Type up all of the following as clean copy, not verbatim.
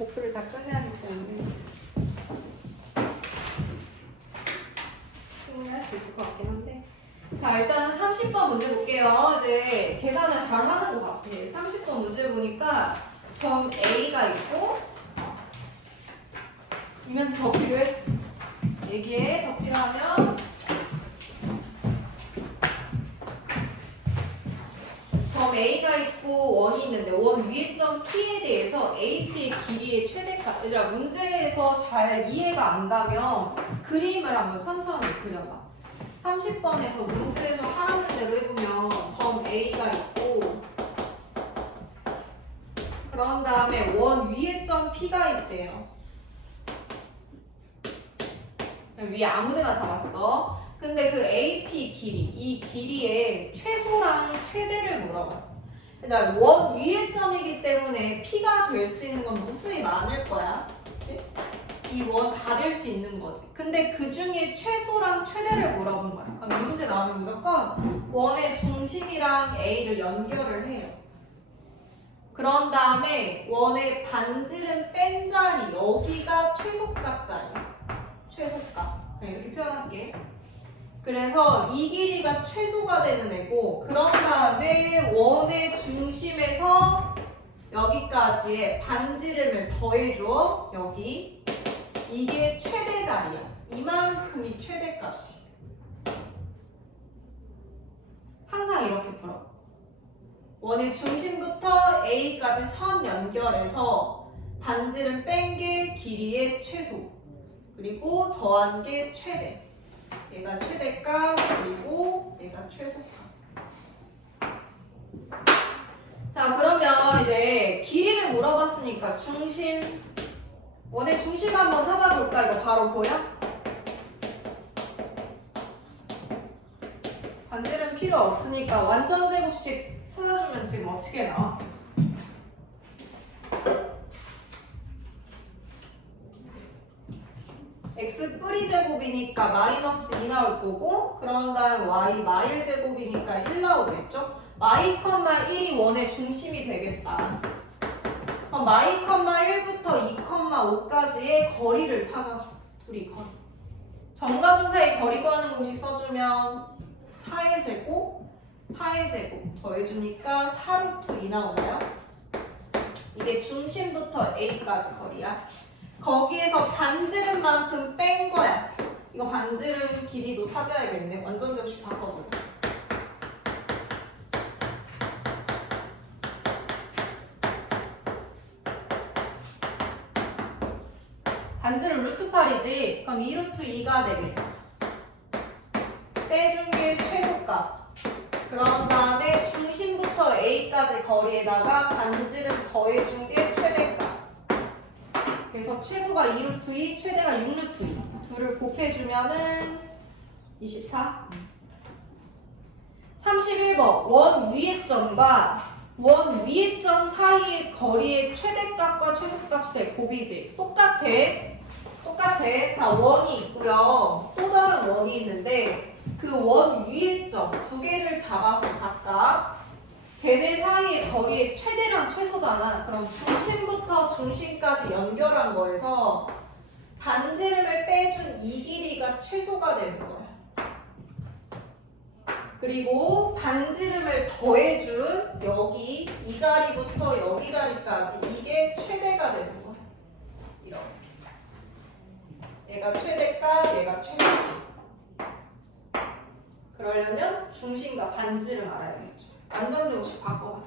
목표를 다 끝내야 하기 때문에 충분히 할 수 있을 것 같긴 한데. 자, 일단 30번 문제 볼게요. 이제 계산을 잘 하는 것 같아. 30번 문제 보니까 점 A가 있고, 이면서 더 필요해? 여기에 더 필요하면 점 A가 있고 원이 있는데 원 위에 점 P에 대해서 AP의 길이의 최대값. 얘들아, 문제에서 잘 이해가 안 가면 그림을 한번 천천히 그려봐. 30번에서 문제에서 하라는 대로 해보면 점 A가 있고, 그런 다음에 원 위에 점 P가 있대요. 위에 아무데나 잡았어. 근데 그 AP 길이, 이 길이의 최소랑 최대를 물어봤어. 그다음 원 위에 점이기 때문에 P가 될 수 있는 건 무수히 많을 거야. 그치? 이 원 다 될 수 있는 거지. 근데 그 중에 최소랑 최대를 물어본 거야. 그럼 이 문제 나오면 무조건 원의 중심이랑 A를 연결을 해요. 그런 다음에 원의 반지름 뺀 자리, 여기가 최소값 자리야. 최소값. 이렇게 표현할게. 그래서 이 길이가 최소가 되는 애고, 그런 다음에 원의 중심에서 여기까지의 반지름을 더해줘. 여기. 이게 최대 자리야. 이만큼이 최대값이. 항상 이렇게 풀어. 원의 중심부터 A까지 선 연결해서 반지름 뺀 게 길이의 최소. 그리고 더한 게 최대. 얘가 최대값, 그리고 얘가 최소값. 자, 그러면 이제 길이를 물어봤으니까 중심, 원의 중심 한번 찾아볼까? 이거 바로 보여? 반지름 필요 없으니까 완전 제곱식 찾아주면 지금 어떻게 나와? x 뿌리 제곱이니까 마이너스 2 나올 거고, 그런 다음 y 마일 제곱이니까 1 나오겠죠? y, 1이 원의 중심이 되겠다. 그럼 y, 1부터 2, 5까지의 거리를 찾아줘. 둘이 거리. 점과 점 사이 거리 구하는 공식 써주면 4의 제곱, 4의 제곱 더해주니까 4루트 2 나오나요? 이게 중심부터 A까지 거리야. 거기에서 반지름만큼 뺀 거야. 이거 반지름 길이도 찾아야겠네. 완전 접시 바꿔보자. 반지름 루트 8이지? 그럼 2루트 2가 되겠다. 빼준 게 최소값. 그런 다음에 중심부터 A까지 거리에다가 반지름 더해준 게 최대값. 그래서 최소가 2루트 2, 최대가 6루트 2. 둘을 곱해주면은 24. 31번. 원 위의 점과 원 위의 점 사이의 거리의 최대값과 최소값의 곱이지. 똑같아. 똑같아. 자, 원이 있고요. 또 다른 원이 있는데 그 원 위의 점 두 개를 잡아서 각각 걔네 사이의 거리의 최대랑 최소잖아. 그럼 중심부터 중심까지 연결한 거에서 반지름을 빼준 이 길이가 최소가 되는 거야. 그리고 반지름을 더해준 여기 이 자리부터 여기 자리까지 이게 최대가 되는 거야. 이렇게. 얘가 최대값, 얘가 최소값. 그러려면 중심과 반지름 알아야겠죠. 완전제곱식 바꿔봐.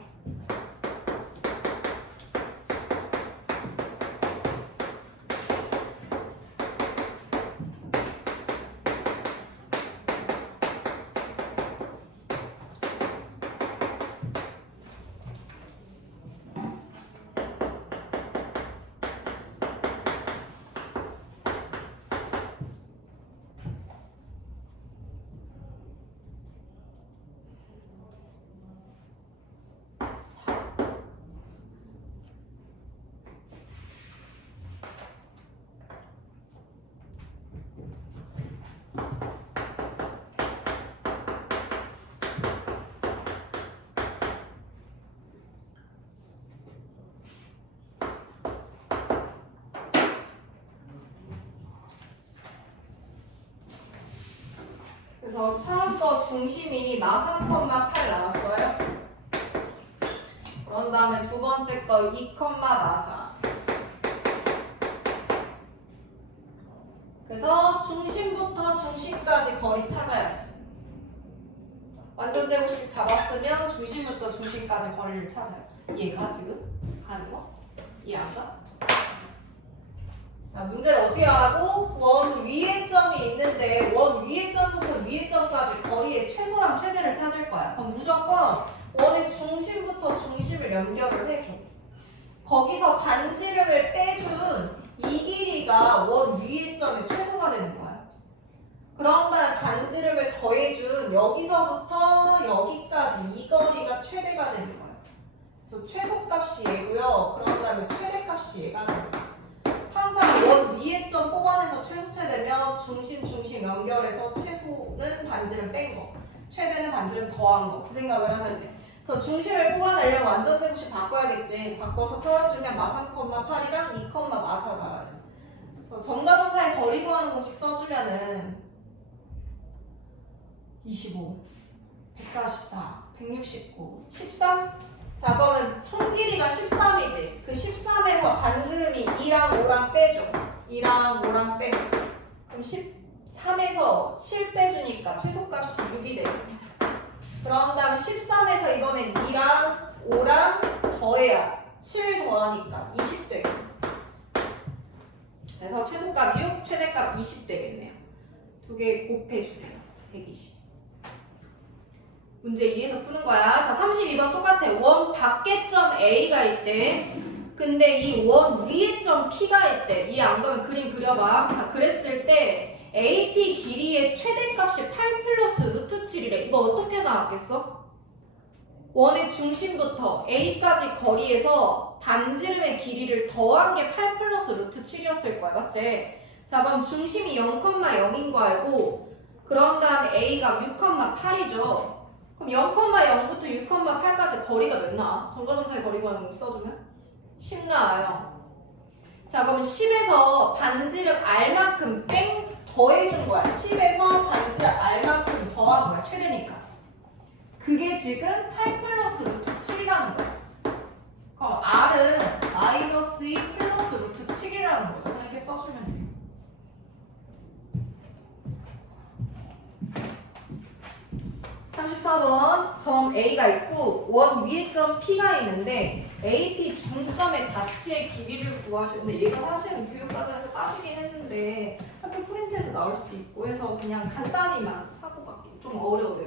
그래서 처음 거 중심이 마 3,8 나왔어요. 그런 다음에 두 번째 거 2, 마 4. 그래서 중심부터 중심까지 거리 찾아야지. 완전 제곱식 잡았으면 중심부터 중심까지 거리를 찾아요. 이해가 지금? 가는 거? 이해 안 가? 자, 문제를 어떻게 하라고? 원 위에 점이 있는데 원 위에 점부터 위에 점까지 거리의 최소랑 최대를 찾을 거야. 그럼 무조건 원의 중심부터 중심을 연결을 해줘. 거기서 반지름을 빼준 이 길이가 원 위에 점의 최소가 되는 거야. 그런 다음 반지름을 더해준 여기서부터 여기까지 이 거리가 최대가 되는 거야. 그래서 최소값이 얘고요. 그런 다음에 최대값이 얘가 되는 거야. 항상 원 위에 점 뽑아내서 최소 최대면 중심 연결해서 최소는 반지름 뺀 거, 최대는 반지름 더한 거. 그 생각을 하면 돼. 그래서 중심을 뽑아내려면 완전 제곱식 바꿔야겠지. 바꿔서 찾아주면 마 3,8이랑 2, 마 4 나와요. 그래서 점과 점 사이 거리 구하는 공식 써주면은 25, 144, 169, 13? 자, 그러면 총 길이가 13이지. 그 13에서 반지름이 2랑 5랑 빼줘. 2랑 5랑 빼. 그럼 13에서 7 빼주니까 최소값이 6이 되고. 그런 다음 13에서 이번엔 2랑 5랑 더해야지. 7 더하니까 20 되고. 그래서 최소값 6, 최대값 20 되겠네요. 두 개 곱해주래요. 120. 문제 2에서 푸는 거야. 자, 32번 똑같아. 원 밖에 점 A가 있대. 근데 이 원 위에 점 P가 있대. 이해 안 가면 그림 그려봐. 자, 그랬을 때 AP 길이의 최대값이 8 플러스 루트 7이래. 이거 어떻게 나왔겠어? 원의 중심부터 A까지 거리에서 반지름의 길이를 더한 게 8 플러스 루트 7이었을 거야. 맞지? 자, 그럼 중심이 0,0인 거 알고 그런 다음에 A가 6,8이죠. 그럼 0,0부터 6,8까지 거리가 몇 나와? 점과 점 사이 거리 구하는 거 써주면? 10 나와요. 자, 그럼 10에서 반지름 R만큼 뺑 더해준 거야. 10에서 반지름 R만큼 더한 거야. 최대니까. 그게 지금 8 플러스 루트 7이라는 거야. 그럼 R은 마이너스 2 플러스 루트 7이라는 거죠. 이렇게 써주면 돼요. 점 A가 있고 원 위에 점 P가 있는데 AP 중점의 자치의 길이를 구하시고 근데 얘가 사실은 교육과정에서 빠지긴 했는데 학교 프린트에서 나올 수도 있고 해서 그냥 간단히만 하고 갈게요. 좀 어려워요.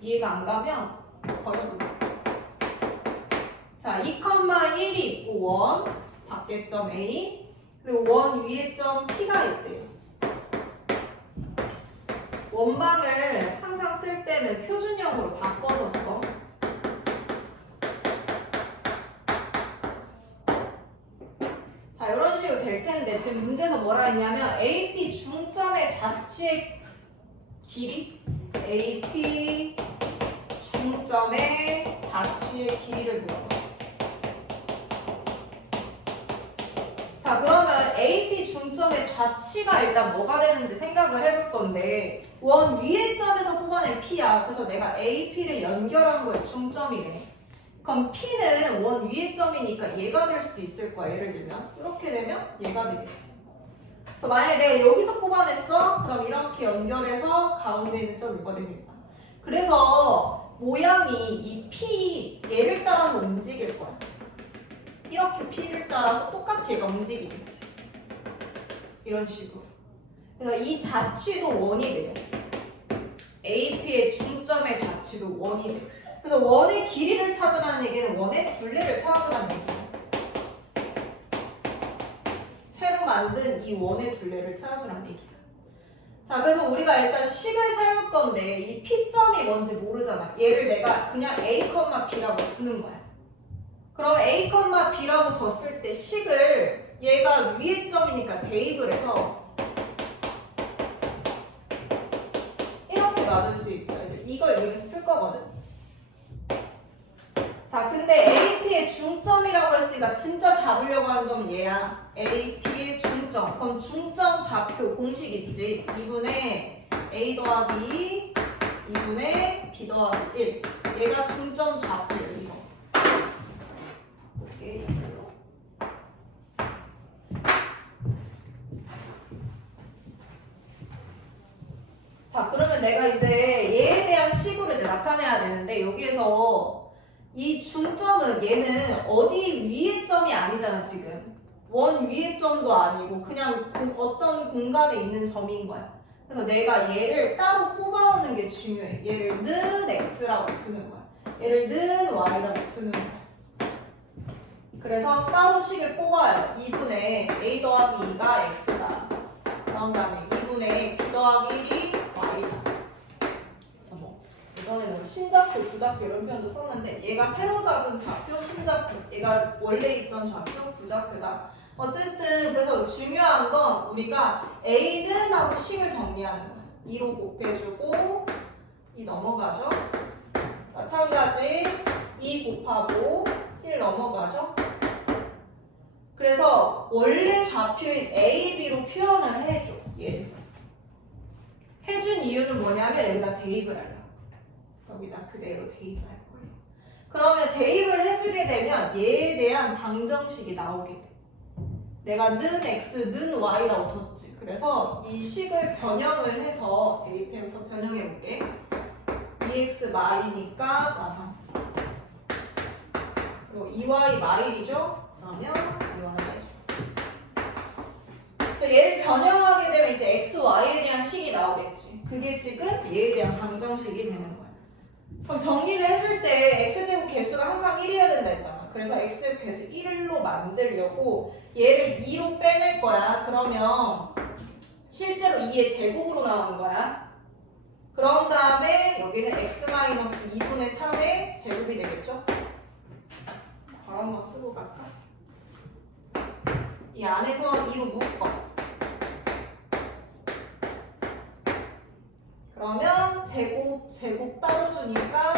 이해가 안 가면 버려도 돼. 자, 2,1이 있고 원 밖에 점 A 그리고 원 위에 점 P가 있대요. 원방을 항상 쓸 때는 표준형으로 바꿔서 써. 자, 이런 식으로 될 텐데 지금 문제에서 뭐라 했냐면 AP 중점의 자치의 길이 AP 중점의 자치의 길이를 물어봤어. 자, 그러면 AP 중점의 좌치가 일단 뭐가 되는지 생각을 해볼 건데 원 위에 점에서 뽑아낸 P야. 그래서 내가 AP를 연결한 거에 중점이래. 그럼 P는 원 위에 점이니까 얘가 될 수도 있을 거야. 예를 들면 이렇게 되면 얘가 되겠지. 그래서 만약에 내가 여기서 뽑아냈어? 그럼 이렇게 연결해서 가운데 있는 점 이거 되겠다. 그래서 모양이 이 P 얘를 따라서 움직일 거야. 이렇게 P를 따라서 똑같이 얘가 움직이겠지. 이런 식으로. 그래서 이 자취도 원이 돼요. AP의 중점의 자취도 원이 돼요. 그래서 원의 길이를 찾으라는 얘기는 원의 둘레를 찾으라는 얘기예요. 새로 만든 이 원의 둘레를 찾으라는 얘기야. 자, 그래서 우리가 일단 식을 세울 건데 이 P점이 뭔지 모르잖아. 얘를 내가 그냥 A, B라고 두는 거야. 그럼 A, B라고 뒀을 때 식을 얘가 위에 점이니까 대입을 해서 이렇게 놔둘 수 있죠. 이제 이걸 이용해서 풀 거거든. 자, 근데 AP의 중점이라고 했으니까 진짜 잡으려고 하는 점은 얘야. AP의 중점 중점. 그럼 중점 좌표 공식 있지? 2분의 a 더하기 2분의 b 더하기 1. 얘가 중점 좌표예요, 이거. 볼게, 이걸로. 자, 그러면 내가 이제 얘에 대한 식으로 이제 나타내야 되는데, 여기에서 이 중점은 얘는 어디 위의 점이 아니잖아, 지금. 원 위의 점도 아니고 그냥 어떤 공간에 있는 점인 거야. 그래서 내가 얘를 따로 뽑아오는 게 중요해. 얘를 는 x라고 두는 거야. 얘를 는 y라고 두는 거야. 그래서 따로 식을 뽑아요. 2분의 a 더하기 2가 x다. 그런 다음에 2분의 b 더하기 1이 y다. 그래서 뭐 예전에는 신좌표, 부좌표 이런 표현도 썼는데 얘가 새로 잡은 좌표, 신좌표. 얘가 원래 있던 좌표, 부좌표다. 어쨌든 그래서 중요한 건 우리가 a는 하고 식을 정리하는 거야. 2로 곱해주고 2 넘어가죠. 마찬가지 2 곱하고 1 넘어가죠. 그래서 원래 좌표인 a, b로 표현을 해줘. 얘를 해준 이유는 뭐냐면 여기다 대입을 하려고. 여기다 그대로 대입을 할 거예요. 그러면 대입을 해주게 되면 얘에 대한 방정식이 나오게 돼. 내가 는 x, 는 y라고 뒀지. 그래서 이 식을 변형을 해서 대입해서 변형해 볼게. 2x 마일이니까 마상. 그리고 2y 마일이죠. 그러면 2y 마일이죠. 그래서 얘를 변형하게 되면 이제 x, y에 대한 식이 나오겠지. 그게 지금 얘에 대한 방정식이 되는 거야. 그럼 정리를 해줄 때 x제곱 개수가 항상 1이어야 된다 했잖아. 그래서 x제곱 개수 1로 만들려고 얘를 2로 빼낼 거야. 그러면 실제로 2의 제곱으로 나오는 거야. 그런 다음에 여기는 x-2분의 3의 제곱이 되겠죠? 바로 한번 쓰고 갈까? 이 안에서 2로 묶어. 그러면 제곱 따로 주니까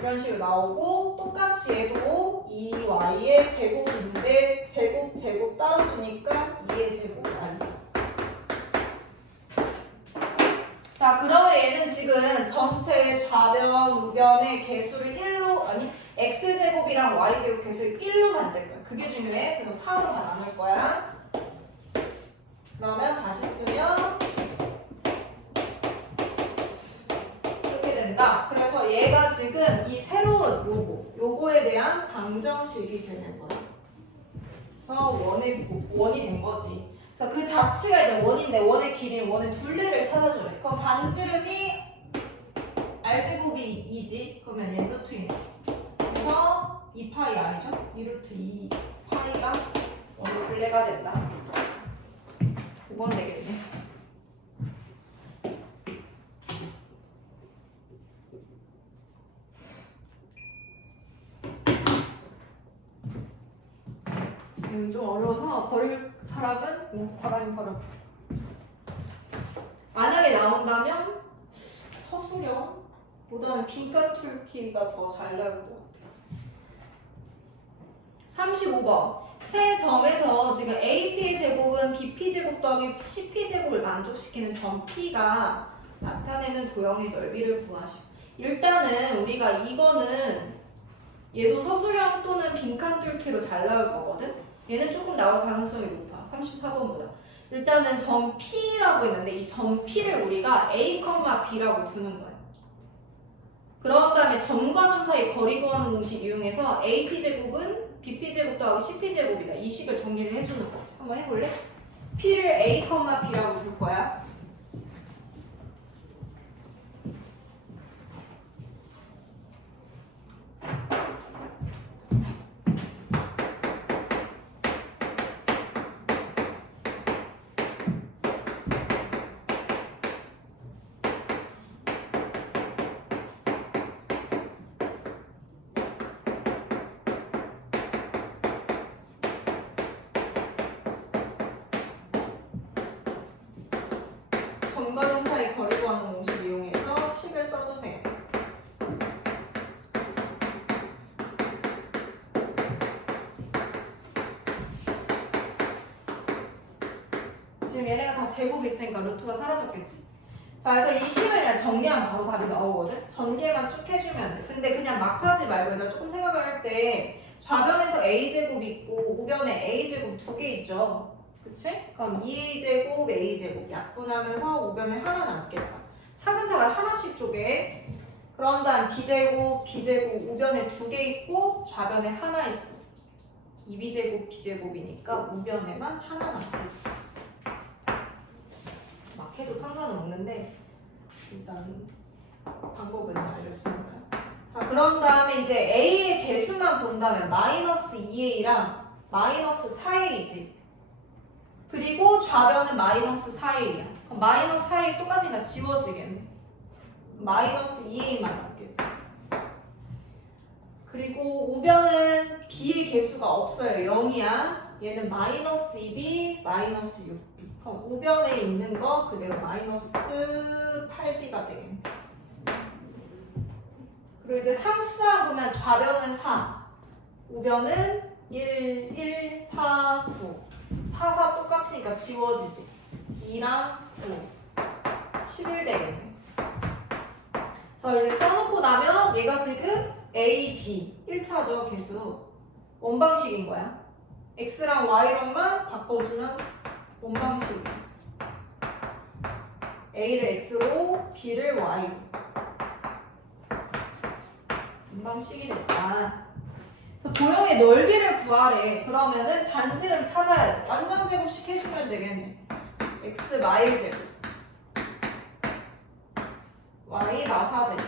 이런 식으로 나오고 똑같이 얘도 2y의 제곱인데 제곱 따로 주니까 2의 제곱 아니죠. 자, 그러면 얘는 지금 전체 좌변, 우변의 개수를 1로 아니 x제곱이랑 y제곱 개수를 1로 만들 거야. 그게 중요해. 그래서 4로 다 나눌 거야. 그러면 다시 쓰면 이렇게 된다. 그래서 얘가 지금 이 새로운 요거에 대한 방정식이 되는 거야. 그래서 원이 된 거지. 그래서 그 자체가 이제 원인데 원의 길이는 원의 둘레를 찾아줘요. 그럼 반지름이 r제곱이 2지. 그러면 얘 루트 2네. 그래서 2파이 아니죠? 2루트 2파이가 원의 둘레가 된다. 5번 되겠네. 좀 어려워서 버릴 사람은 바람이 버려. 만약에 나온다면 서술형보다는 빈칸 툴키가 더 잘 나올 것 같아요. 35번. 세 점에서 지금 AP의 제곱은 BP 제곱 더하기 CP 제곱을 만족시키는 점 P가 나타내는 도형의 넓이를 구하시오. 일단은 우리가 이거는 얘도 서술형 또는 빈칸 뚫기로 잘 나올 거거든. 얘는 조금 나올 가능성이 높아. 34번보다. 일단은 점 P라고 있는데 이 점 P를 우리가 A, B라고 두는 거예요. 그런 다음에 점과 점 사이 거리 구하는 공식 이용해서 AP제곱은 BP제곱 더하고 CP제곱이다. 이 식을 정리를 해주는 거지. 한번 해볼래? P를 A, B라고 둘 거야. 지금 얘네가 다 제곱이 있으니까 루트가 사라졌겠지. 자, 그래서 이 식을 그냥 정리하면 바로 답이 나오거든. 전개만 쭉 해주면 돼. 근데 그냥 막 하지 말고 얘들아 조금 생각을 할 때 좌변에서 a제곱 있고 우변에 a제곱 두 개 있죠. 그치? 그럼 2a제곱 a제곱 약분하면서 우변에 하나 남겠다. 차근차근 하나씩 쪼개. 그런 다음 b제곱 b제곱 우변에 두 개 있고 좌변에 하나 있어. 2b제곱 b제곱이니까 우변에만 하나 남겠지. 막 해도 상관은 없는데 일단 방법은 알려주는 거야. 자, 그런 다음에 이제 a의 개수만 본다면 마이너스 2a랑 마이너스 4a지. 그리고 좌변은 마이너스 4a야. 그럼 마이너스 4a 똑같으니까 지워지겠네. 마이너스 2a만 남겠지. 그리고 우변은 b의 개수가 없어요. 0이야. 얘는 마이너스 2b, 마이너스 6b. 그럼 우변에 있는 거 그대로 마이너스 8b가 되겠네. 그리고 이제 상수항 보면 좌변은 4, 우변은 1, 1, 4, 9. 4, 4 똑같으니까 지워지지. 2랑 9, 11 되겠네. 그래서 이제 써놓고 나면 얘가 지금 A, B 1차죠 개수. 원방식인 거야. X랑 Y랑만 바꿔주면 원방식이야. A를 X로 B를 Y로. 원방식이 됐다. 도형의 넓이를 구하래. 그러면은 반지름 찾아야지. 완전 제곱씩 해주면 되겠네. X 마일 제곱, Y 마사제곱.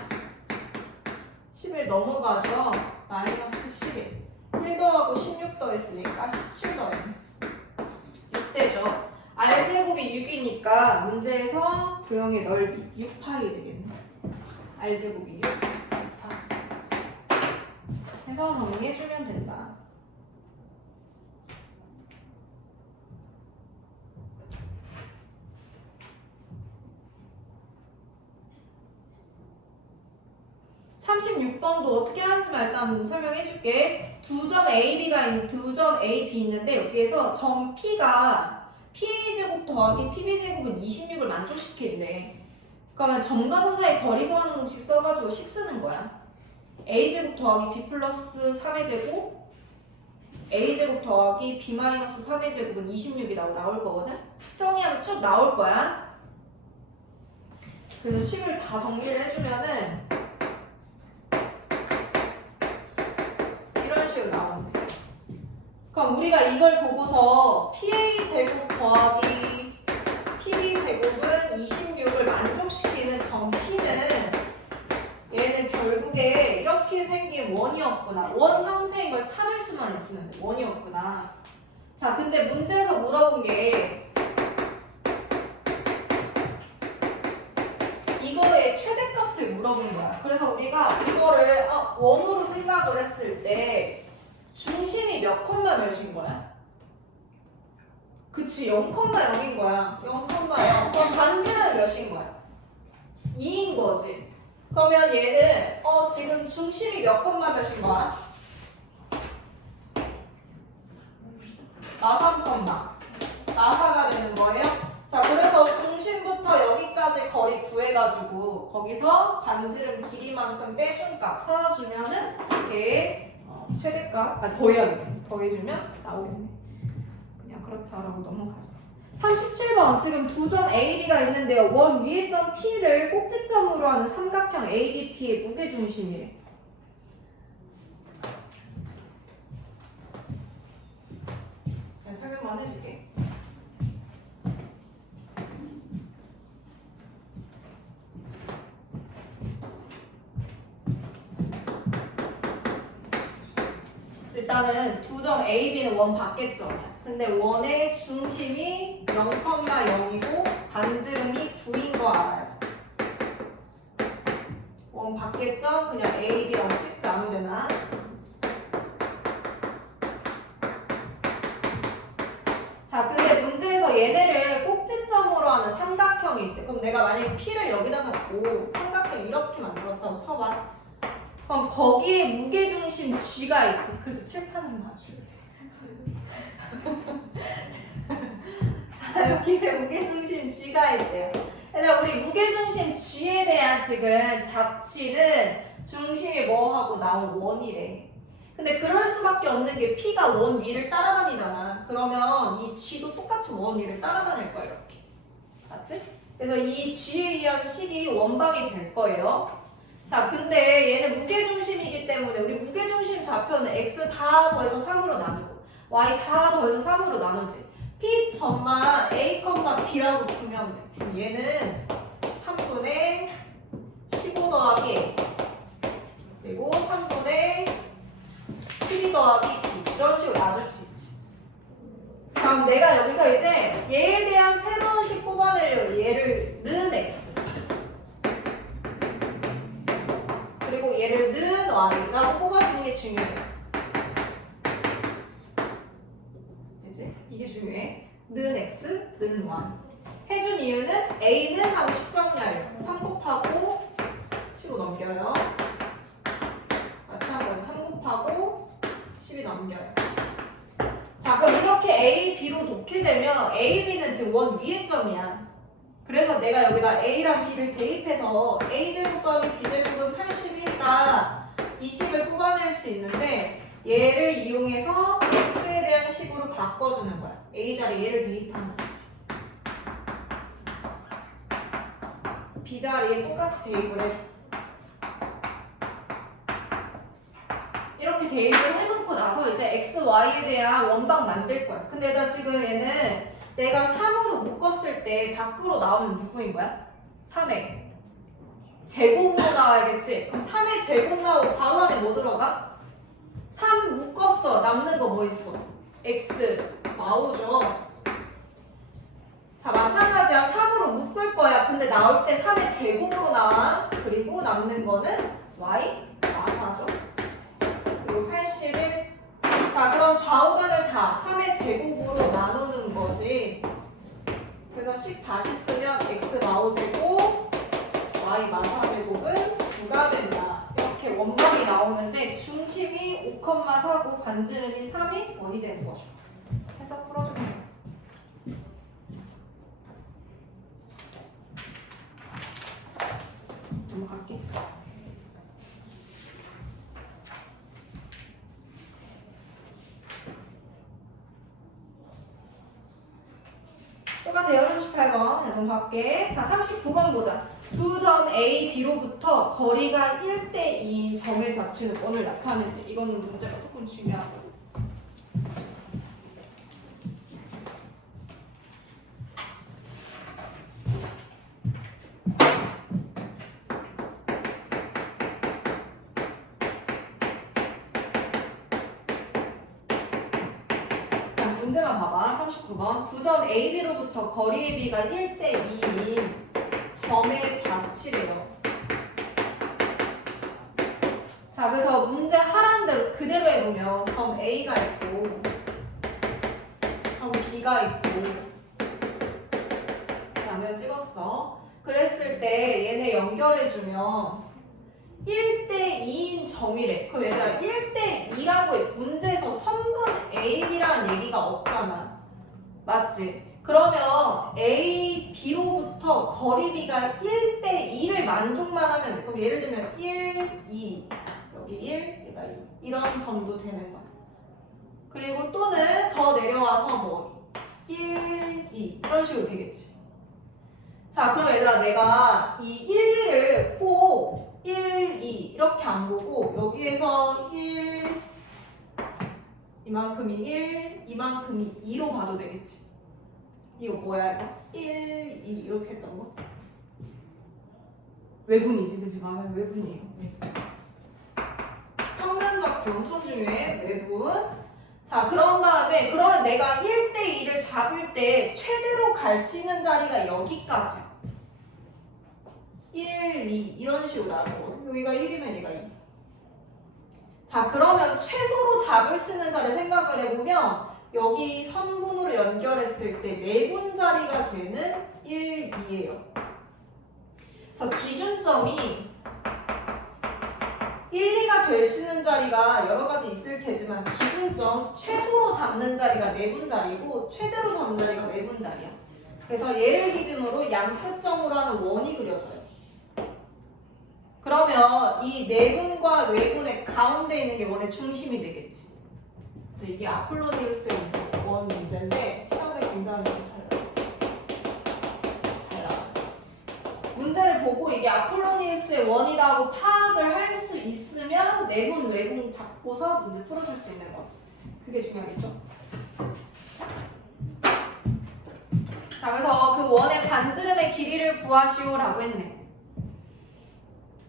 11 넘어가죠. 마이너스 11. 1 더하고 16 더했으니까 17 더했네. 6대죠. R제곱이 6이니까 문제에서 도형의 넓이 6파이 되겠네. R제곱이 6. 해서 정리해주면 된다. (36번도) 어떻게 하는지만 일단 설명해줄게. 두 점 AB가 있는 두 점 AB 있는데 여기에서 점 P가 PA제곱 더하기 PB제곱은 26을 만족시키네. 그러면 점과 점 사이 거리 구하는 공식 써가지고 식 쓰는 거야. A제곱 더하기 B 플러스 3의 제곱 A제곱 더하기 B 마이너스 3의 제곱은 26이라고 나올 거거든? 식 정리하면 쭉 나올 거야. 그래서 식을 다 정리를 해주면은 이런 식으로 나오는데. 그럼 우리가 이걸 보고서 PA제곱 더하기 PB제곱은 26을 만족시키는 점 P는 얘는 결국에 이렇게 생긴 원이었구나. 원 형태인 걸 찾을 수만 있으면 돼. 원이었구나. 자, 근데 문제에서 물어본 게 이거의 최대값을 물어본 거야. 그래서 우리가 이거를 원으로 생각을 했을 때 중심이 몇 콤마 몇인 거야? 그치, 0,0인 거야. 0,0. 그럼 반지름은 몇인 거야? 2인 거지. 그러면 얘는 지금 중심이 몇 콤마 몇인 거야? 나3 콤마 나4가 되는 거예요. 자, 그래서 중심부터 여기까지 거리 구해가지고 거기서 반지름 길이만큼 빼준 값 찾아주면은 이게 최대값 더해야겠네. 더해주면 나오겠네. 그냥 그렇다라고 넘어가자. 37번 지금 두 점 AB가 있는데요. 원 위의 점 P를 꼭지점으로 하는 삼각형 ABP의 무게중심이래. 자, 설명만 해줄게. 일단은 두 점 AB는 원 받겠죠. 근데 원의 중심이 0,0이고 반지름이 9인 거 알아요. 원 받겠죠? 그냥 A, B라고 찍자 아무데나. 자, 근데 문제에서 얘네를 꼭지점으로 하는 삼각형이 있대. 그럼 내가 만약에 P를 여기다 잡고 삼각형 이렇게 만들었다고 쳐봐. 그럼 거기에 무게중심 G가 있대. 그래도 칠판은 봐줄래. 여기에 무게중심 G가 있대요. 그래서 우리 무게중심 G에 대한 지금 잡지는 중심이 뭐하고 나온 원이래. 근데 그럴 수밖에 없는 게 P가 원 위를 따라다니잖아. 그러면 이 G도 똑같이 원 위를 따라다닐 거야, 이렇게. 맞지? 그래서 이 G에 의한 식이 원방이 될 거예요. 자, 근데 얘는 무게중심이기 때문에 우리 무게중심 좌표는 X 다 더해서 3으로 나누고 Y 다 더해서 3으로 나누지. P 점만 A, B라고 두면 돼. 그럼 얘는 3분의 15 더하기 A 그리고 3분의 12 더하기 B 이런 식으로 놔줄 수 있지. 다음 내가 여기서 이제 얘에 대한 새로운 식 뽑아내려고 얘를 는 X 그리고 얘를 는 Y라고 뽑아주는 게 중요해요. 이제 이게 중요해. 는 X, 는 Y. 해준 이유는 A는 하고 식 정리하려고. 3 곱하고 15 넘겨요. 마찬가지 3 곱하고 12 넘겨요. 자, 그럼 이렇게 A, B로 놓게 되면 A, B는 지금 원 위의 점이야. 그래서 내가 여기다 A랑 B를 대입해서 A제곱 더하기 B제곱은 80이니까 이 식을 뽑아낼 수 있는데 얘를 이용해서 X에 대한 식으로 바꿔주는 거야. A 자리에 얘를 대입하는 거지. B 자리에 똑같이 대입을 해줘. 이렇게 대입을 해놓고 나서 이제 X, Y에 대한 원방 만들 거야. 근데 나 지금 얘는 내가 3으로 묶었을 때 밖으로 나오면 누구인 거야? 3의 제곱으로 나와야겠지? 그럼 3의 제곱 나오고 바로 안에 뭐 들어가? 3 묶었어. 남는 거 뭐 있어? X, Y죠. 자, 마찬가지야. 3으로 묶을 거야. 근데 나올 때 3의 제곱으로 나와. 그리고 남는 거는 Y, 마사죠. 그리고 81. 자, 그럼 좌우변을 다 3의 제곱으로 나누는 거지. 그래서 식 다시 쓰면 X 마오제곱, Y 마사제곱은 9가 된다. 이렇게 원방이 나오는데 중심이 5,4고 반지름이 3이 원이 되는 거죠. 해서 풀어주면 돼요. 넘어갈게. 똑같아요. 38번. 네, 넘어갈게. 자, 39번 보자. 두 점 A, B로부터 거리가 1대2인 점의 좌측은 원을 나타내는데 이거는 문제가 조금 중요하거든. 문제만 봐봐. 39번. 두 점 A, B로부터 거리 AB가 1대2인 점의 좌측이래요. 자, 그래서 문제 하라는 대로 그대로 해보면 점 A가 있고 점 B가 있고 라면 찍었어. 그랬을 때 얘네 연결해주면 1대2인 점이래. 그럼 얘들아 1대2라고 문제에서 선분 AB라는 얘기가 없잖아. 맞지? 그러면 A, B로부터 거리 B가 1대2를 만족만 하면 돼. 그럼 예를 들면 1, 2 여기 1, 얘가 2 이런 점도 되는 거야. 그리고 또는 더 내려와서 뭐 1, 2 이런 식으로 되겠지. 자, 그럼 얘들아 내가 이 1, 2를 꼭 1, 2 이렇게 안 보고 여기에서 1 이만큼이 1, 이만큼이 2로 봐도 되겠지. 이거 뭐야 이거? 1, 2 이렇게 했던 거? 외분이지 그치? 맞아요 외분이에요. 평면적도 엄청 중요해. 외분. 자, 그런 다음에 그러면 내가 1대2를 잡을 때 최대로 갈 수 있는 자리가 여기까지야. 1, 2 이런 식으로 나오거든. 여기가 1이면 얘가 2. 자, 그러면 최소로 잡을 수 있는 자리를 생각을 해보면 여기 선분으로 연결했을 때 내분 자리가 되는 1, 2예요. 그래서 기준점이 1, 2가 될 수 있는 자리가 여러 가지 있을 테지만 기준점 최소로 잡는 자리가 네분자리고 최대로 잡는 자리가 외분자리야. 그래서 얘를 기준으로 양끝점으로 하는 원이 그려져요. 그러면 이 내분과 외분의 가운데 있는 게 원의 중심이 되겠지. 그래서 이게 아폴로니우스의 원 문제인데 시험에 굉장히 잘 나와요. 문제를 보고 이게 아폴로니우스의 원이다 하고 파악을 할 수 있으면 내분, 외분 잡고서 문제 풀어줄 수 있는 거지. 그게 중요하겠죠? 자, 그래서 그 원의 반지름의 길이를 구하시오라고 했네.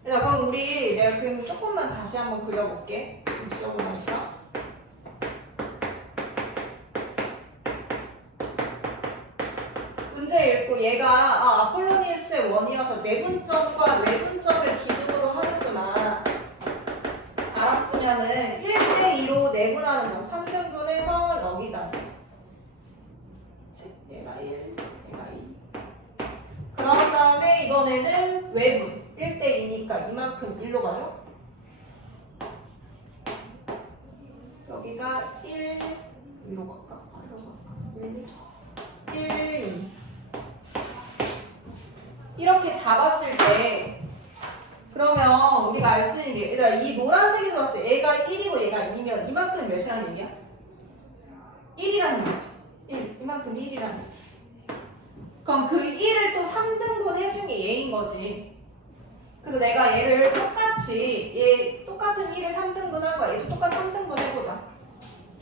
자, 그럼 내가 그림 조금만 다시 한번 그려볼게. 지워보니까. 문제 읽고 얘가 아폴로니우스의 원이어서 내분점과 외분점을 기준으로 하는구나. 알았으면은 1대2로 내분하는 점 3등분해서 여기잖아. 그치? 얘가 1, 얘가 2. 그런 다음에 이번에는 외분. 1대2니까 이만큼 1로 가죠? 여기가 1, 위로 갈까? 아래로 갈까? 1, 2. 이렇게 잡았을 때 그러면 우리가 알 수 있는 게 얘들아 이 노란색에서 봤을 때 얘가 1이고 얘가 2면 이만큼 몇이라는 얘기야? 1이라는 얘기지. 1. 이만큼 1이라는 얘기. 그럼 그 1을 또 3등분 해준 게 얘인 거지. 그래서 내가 얘를 똑같이 똑같은 1을 3등분한 거야. 얘도 똑같이 3등분 해보자.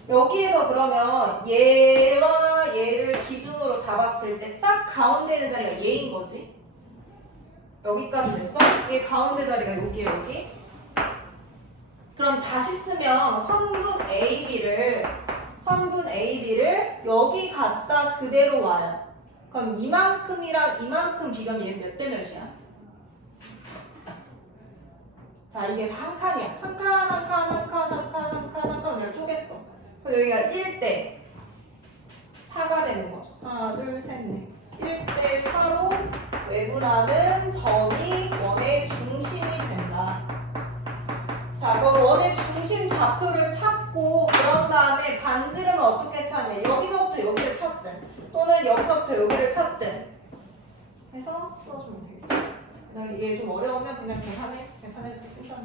여기에서 그러면 얘와 얘를 기준으로 잡았을 때 딱 가운데 있는 자리가 얘인 거지. 여기까지 됐어? 얘 가운데 자리가 여기야, 여기. 그럼 다시 쓰면 선분 AB를 여기 갖다 그대로 와요. 그럼 이만큼이랑 이만큼 비교하면 얘는 몇 대 몇이야? 자, 이게 다 한 칸이야. 한 칸 내가 쪼갰어. 그럼 여기가 1대 4가 되는 거죠. 하나, 둘, 셋, 넷. 1대 4로 외분하는 점이 원의 중심이 된다. 자, 그럼 원의 중심 좌표를 찾고 그런 다음에 반지름은 어떻게 찾냐? 여기서부터 여기를 찾든 또는 여기서부터 여기를 찾든 해서 풀어주면 되겠다. 그다음에 이게 좀 어려우면 그냥 계산해 보자.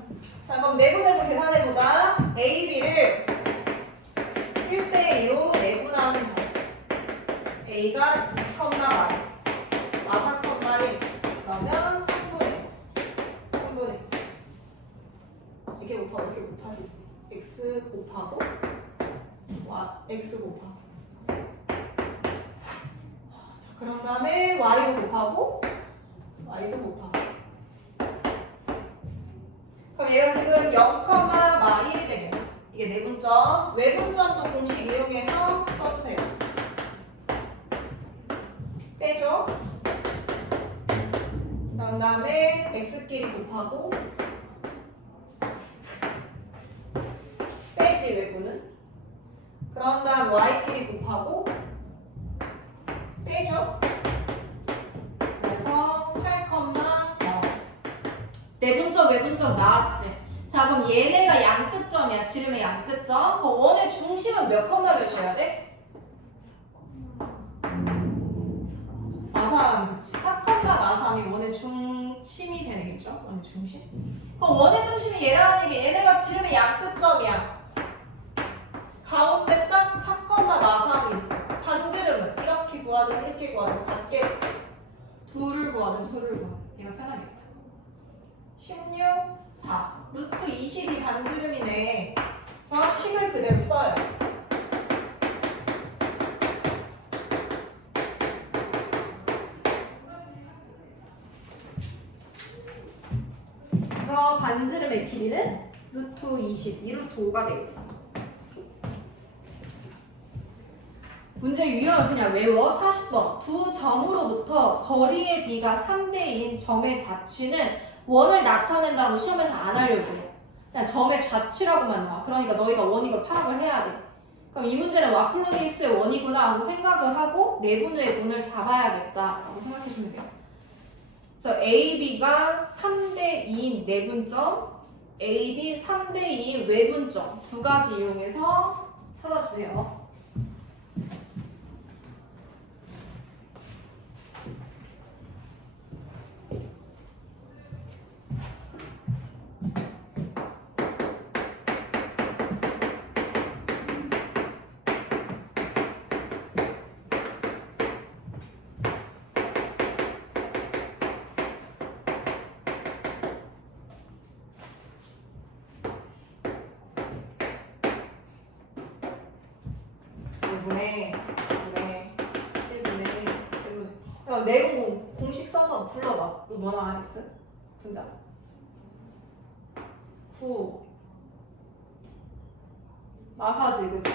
자, 그럼 내분해서 계산해보자. AB를 1대2로 내분하는 점. A가 2,y, 마 4,1. 그러면 3분의 이렇게 곱하지. x 곱하고 x 곱하고. 자, 그런 다음에 y도 곱하고. 그럼 얘가 지금 0,1이 되겠네. 이게 내분점. 외분점도 공식 이용해서 써주세요. 빼죠. 그런 다음에 x끼리 곱하고 빼지 외분은. 그런 다음 y끼리 곱하고 빼죠. 그래서 8,0. 내분점 외분점 나왔지. 자, 그럼 얘네가 양끝점이야. 지름의 양끝점. 그럼 원의 중심은 몇 컴마 몇이어야 돼? 마3, 그치. 4,마3이 원의 중심이 되겠죠? 원의 중심. 그럼 원의 중심이 얘라는 얘기, 얘네가 지름의 양끝점이야. 가운데 딱 4,마3이 있어. 반지름은 이렇게 구하든 이렇게 구하든 같겠지. 둘을 구하든 얘가 편하겠다. 16, 4. 루트 20이 반지름이네. 그래서 10을 그대로 써요. 그래서 반지름의 길이는 루트 20, 2루트 5가 되겠다. 문제 유형을 그냥 외워. 40번. 두 점으로부터 거리의 비가 3대인 점의 좌취는 원을 나타낸다고 시험에서 안 알려줘요. 그냥 점의 좌취라고만 나와. 그러니까 너희가 원인 걸 파악을 해야 돼. 그럼 이 문제는 아폴로니우스의 원이구나 하고 생각을 하고 내분의 문을 잡아야겠다 라고 생각해주면 돼요. 그래서 A, B가 3대2인 내분점, A, B 3대2 외분점 두 가지 이용해서 찾아주세요. 내용 공식 써서 불러봐. 이거 뭐나 하겠어? 분자 9 마사지 그치?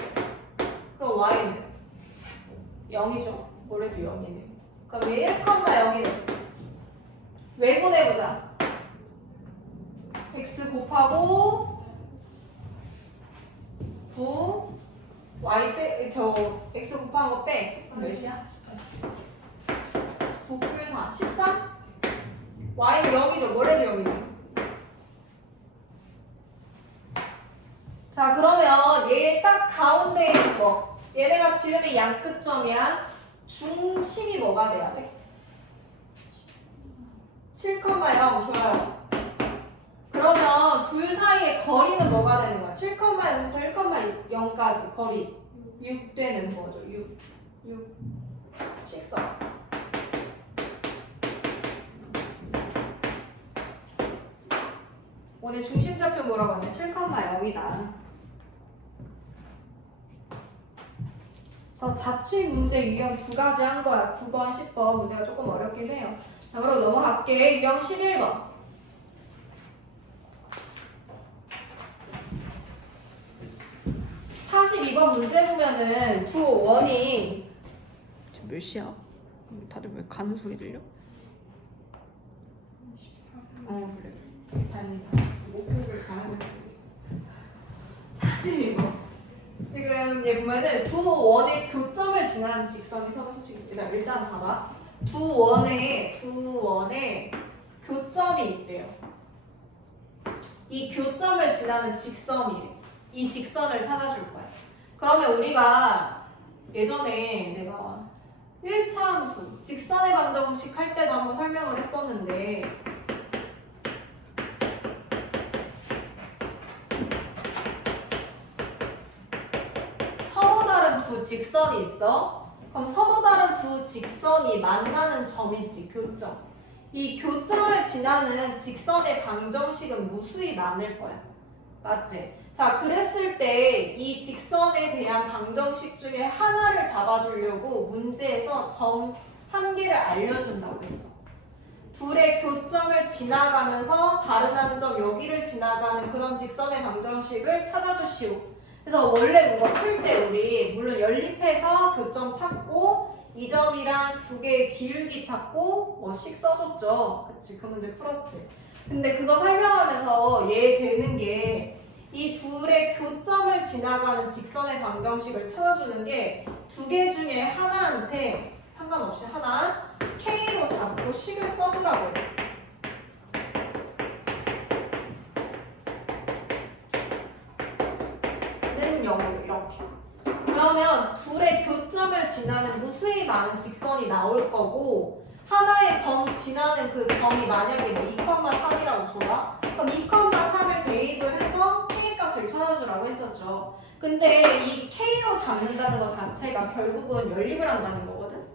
그럼 y는 0이죠. 뭐래도 0이네. 그럼 얘 1,0이네. 외분해보자. x 곱하고 9 y 빼, x 곱한 거 빼. 몇이야? 9 풀 4, 13? y는 0이죠. 뭐래도 0이죠. 자, 그러면 얘 딱 가운데 있는 거. 얘네가 지름의 양끝점이야. 중심이 뭐가 돼야 돼? 7,0 좋아요. 그러면 둘 사이의 거리는 뭐가 되는 거야? 7,0부터 1,0까지 거리 6 되는 거죠. 6 식사. 오늘 중심좌표 뭐라고 하냐? 7,0이다. 그래서 자취 문제 유형 두 가지 한 거야. 9번, 10번 문제가 조금 어렵긴 해요. 자, 그럼 넘어갈게. 유형 11번. 42번 문제 보면은 두 원이 지금 몇 시야? 다들 왜 가는 소리 들려? 14분. 그래. 다행이다. 목표를 가야 돼. 42번. 지금 얘 보면은 두 원의 교점을 지나는 직선이 서로 수직입니다. 일단 봐봐. 두 원의 교점이 있대요. 이 교점을 지나는 직선이래. 이 직선을 찾아줄 거야. 그러면 우리가 예전에 내가 1차 함수, 직선의 방정식 할 때도 한번 설명을 했었는데 서로 다른 두 직선이 있어. 그럼 서로 다른 두 직선이 만나는 점이지, 교점. 이 교점을 지나는 직선의 방정식은 무수히 많을 거야. 맞지? 자, 그랬을 때 이 직선에 대한 방정식 중에 하나를 잡아주려고 문제에서 점 한 개를 알려준다고 했어. 둘의 교점을 지나가면서 다른 한 점 여기를 지나가는 그런 직선의 방정식을 찾아주시오. 그래서 원래 이거 풀 때 우리 물론 연립해서 교점 찾고 이 점이랑 두 개의 기울기 찾고 뭐씩 써줬죠. 그치? 그 문제 풀었지. 근데 그거 설명하면서 얘 되는 게 이 둘의 교점을 지나가는 직선의 방정식을 찾아주는 게 두 개 중에 하나한테 상관없이 하나 K로 잡고 식을 써주라고 했어. 는 영어로 이렇게. 그러면 둘의 교점을 지나는 무수히 많은 직선이 나올 거고 하나의 점 지나는 그 점이 만약에 뭐 2,3이라고 줘봐. 그럼 2,3을 대입을 해서 K값을 찾아주라고 했었죠. 근데 이 K로 잡는다는 것 자체가 결국은 연립을 한다는 거거든.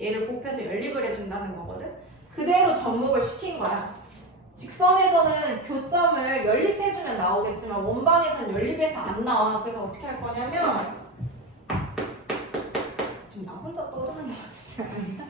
얘를 곱해서 연립을 해준다는 거거든. 그대로 접목을 시킨 거야. 직선에서는 교점을 연립해주면 나오겠지만 원방에서는 연립해서 안 나와. 그래서 어떻게 할 거냐면 지금 나 혼자 떠드는 것 같은데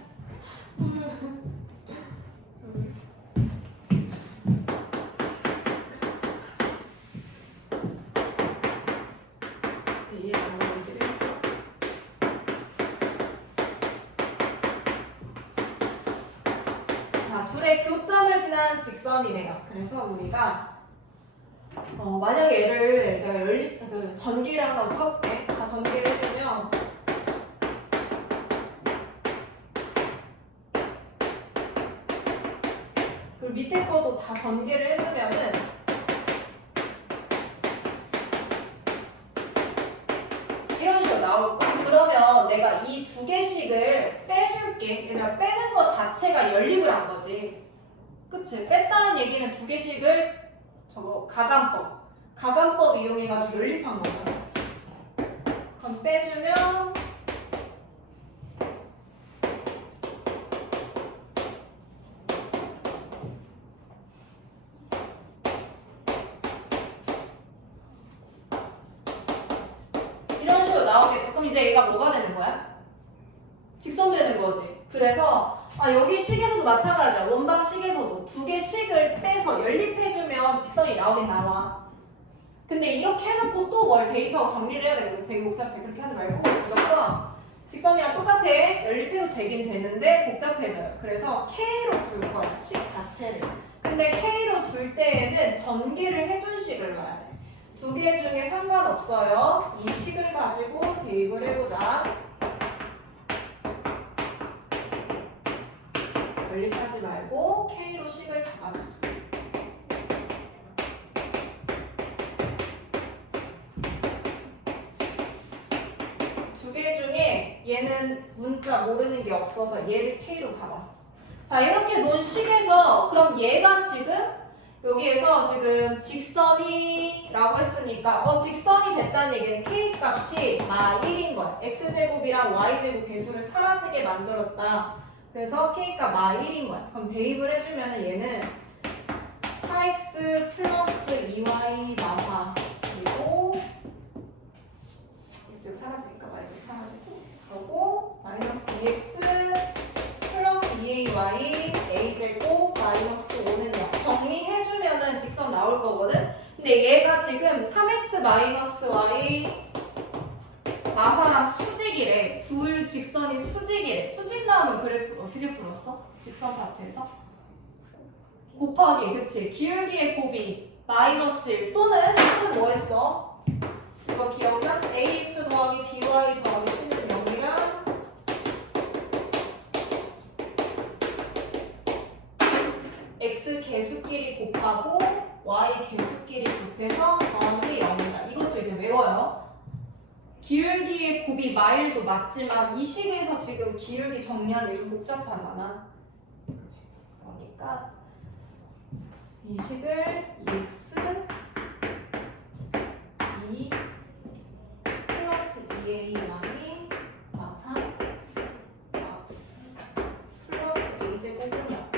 둘의 교점을 지난 직선이래요. 그래서 우리가 만약에 얘를 내가 전기를 하나 쳐볼게. 다 전기를 해주면 그리고 밑에 것도 다 전기를 해주면은 나올 거. 그러면 내가 이 두 개씩을 빼줄게. 얘들아, 빼는 거 자체가 연립을 한 거지. 그치? 뺐다는 얘기는 두 개씩을 저거 가감법 이용해가지고 연립한 거잖아. 그럼 빼주면 이런 식으로 나오겠지. 그럼 이제 얘가 뭐가 되는 거야? 직선 되는 거지. 그래서 여기 식에서도 마찬가지야. 원방 식에서도 두 개 식을 빼서 연립해주면 직선이 나오긴 나와. 근데 이렇게 해놓고 또 뭘 대입하고 정리를 해야 되거든. 되게 복잡해. 그렇게 하지 말고 무조건 직선이랑 똑같아. 연립해도 되긴 되는데 복잡해져요. 그래서 K로 둘 거야. 식 자체를. 근데 K로 둘 때에는 전개를 해준 식을 넣어야 돼. 두 개 중에 상관없어요. 이 식을 가지고 대입을 해보자. 연립하지 말고 K로 식을 잡아주자. 두 개 중에 얘는 문자 모르는 게 없어서 얘를 K로 잡았어. 자, 이렇게 논 식에서 그럼 얘가 지금 여기에서 지금 직선이라고 했으니까 직선이 됐다는 얘기는 K 값이 마1인 거야. X제곱이랑 Y제곱 개수를 사라지게 만들었다. 그래서 K가 마1인 거야. 그럼 대입을 해주면 얘는 4X 플러스 2Y 마4 그리고 X가 사라지니까 Y제곱 사라지고 그리고 마이너스 2X 플러스 2AY A제곱 마이너스 5는 0 정리해주면은 직선 나올 거거든? 근데 얘가 지금 3X 마이너스 Y 마사랑 수직이래. 둘 직선이 수직이래. 수직 나오면 그래프 어떻게 풀었어? 직선 파트에서? 곱하기, 그치? 기울기의 곱이 마이너스 1 또는 뭐 했어? 이거 기억나? AX 더하기 BY 더하기 C는 0이랑 X 개수끼리 곱하고 Y 개수끼리 곱해서 더하기 0이다. 이것도 이제 외워요. 기울기의 곱이 마일도 맞지만 이 식에서 지금 기울기 정리하는 게 좀 복잡하잖아. 그치? 그러니까 이 식을 2x 2 플러스 2ay 마사 플러스 a제곱은 0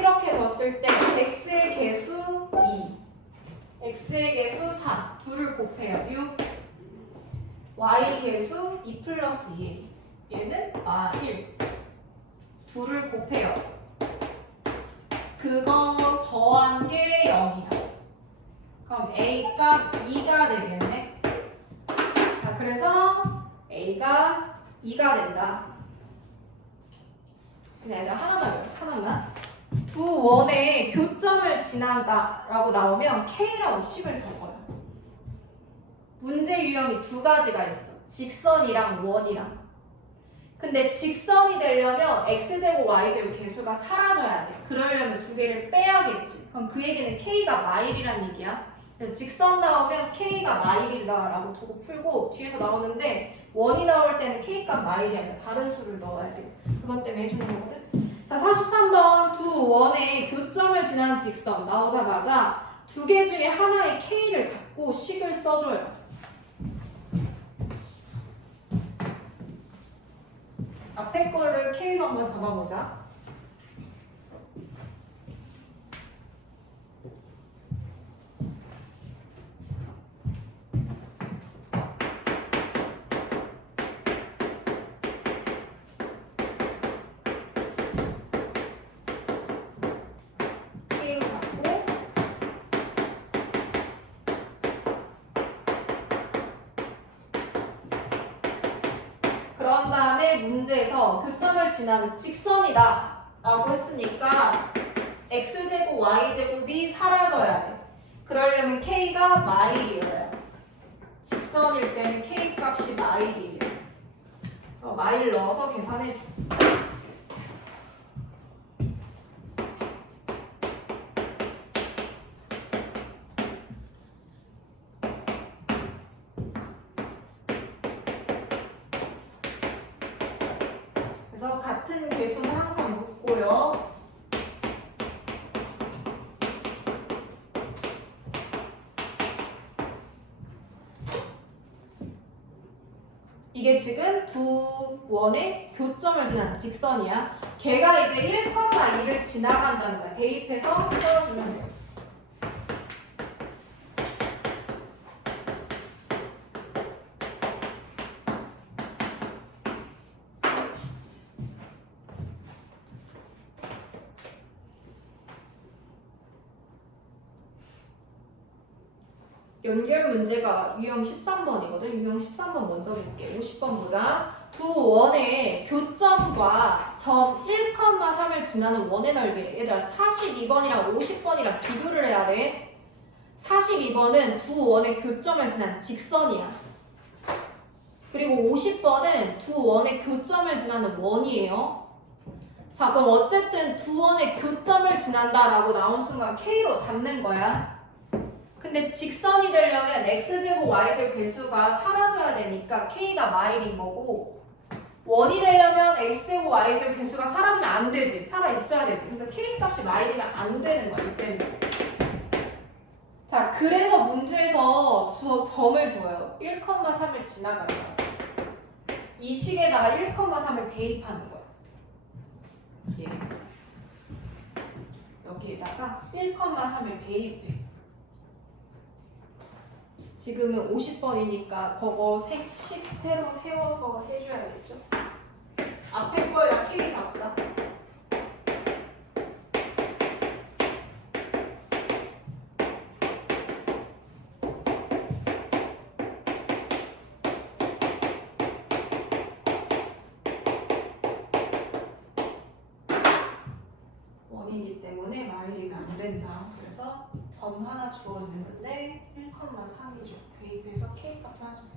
이렇게 넣었을 때 x의 개수 2 x의 개수 3 둘을 곱해요. 6 y 개수 2 플러스 2 얘는 1 둘을 곱해요. 그거 더한 게 0이야. 그럼 a 값 2가 되겠네. 자, 그래서 a가 2가 된다. 그냥 하나만 두 원의 교점을 지난다 라고 나오면 K라고 식을 적어요. 문제 유형이 두 가지가 있어. 직선이랑 원이랑. 근데 직선이 되려면 X제곱, Y제곱 개수가 사라져야 돼. 그러려면 두 개를 빼야겠지. 그럼 그 얘기는 K가 마일이란 얘기야. 그래서 직선 나오면 K가 마일이다라고 두고 풀고 뒤에서 나오는데 원이 나올 때는 K가 마일이 아니라 다른 수를 넣어야 돼. 그것 때문에 해주는 거거든. 자, 43번 두 원의 교점을 지나는 직선 나오자마자 두 개 중에 하나의 K를 잡고 식을 써줘요. 앞에 거를 K로 한번 잡아보자. K로 잡고 그런 다음에 문제에서 교점을 지나는 직선이다 라고 했으니까 X제곱, Y제곱이 사라져야 돼. 그러려면 K가 마일이어야 돼. 직선일 때는 K 값이 마일이에요. 그래서 마일 넣어서 계산해 줘. 있고요. 이게 지금 두 원의 교점을 지나는 직선이야. 걔가 이제 1,2를 지나간다는 거야. 대입해서 풀어주면 돼요. 연결 문제가 유형 13번이거든. 유형 13번 먼저 볼게. 50번 보자. 두 원의 교점과 점 1,3을 지나는 원의 넓이. 얘들아 42번이랑 50번이랑 비교를 해야 돼. 42번은 두 원의 교점을 지난 직선이야. 그리고 50번은 두 원의 교점을 지나는 원이에요. 자, 그럼 어쨌든 두 원의 교점을 지난다라고 나온 순간 K로 잡는 거야. 근데 직선이 되려면 x제곱 y제곱 개수가 사라져야 되니까 k가 마일인 거고, 원이 되려면 x제곱 y제곱 개수가 사라지면 안 되지. 살아 있어야 되지. 그러니까 k 값이 마일이면 안 되는 거야. 이때는. 자, 그래서 문제에서 점을 줘요. 1,3을 지나가는 거야. 이 식에다가 1,3을 대입하는 거야. 예. 여기에다가 1,3을 대입해. 지금은 50번이니까 그거 식 새로 세워서 해줘야겠죠? 앞에 거에다 K 잡자. 원이기 때문에 마일이면 안 된다. 그래서 점 하나 주어지는데 1,3이죠. 대입해서 K 값 찾아주세요.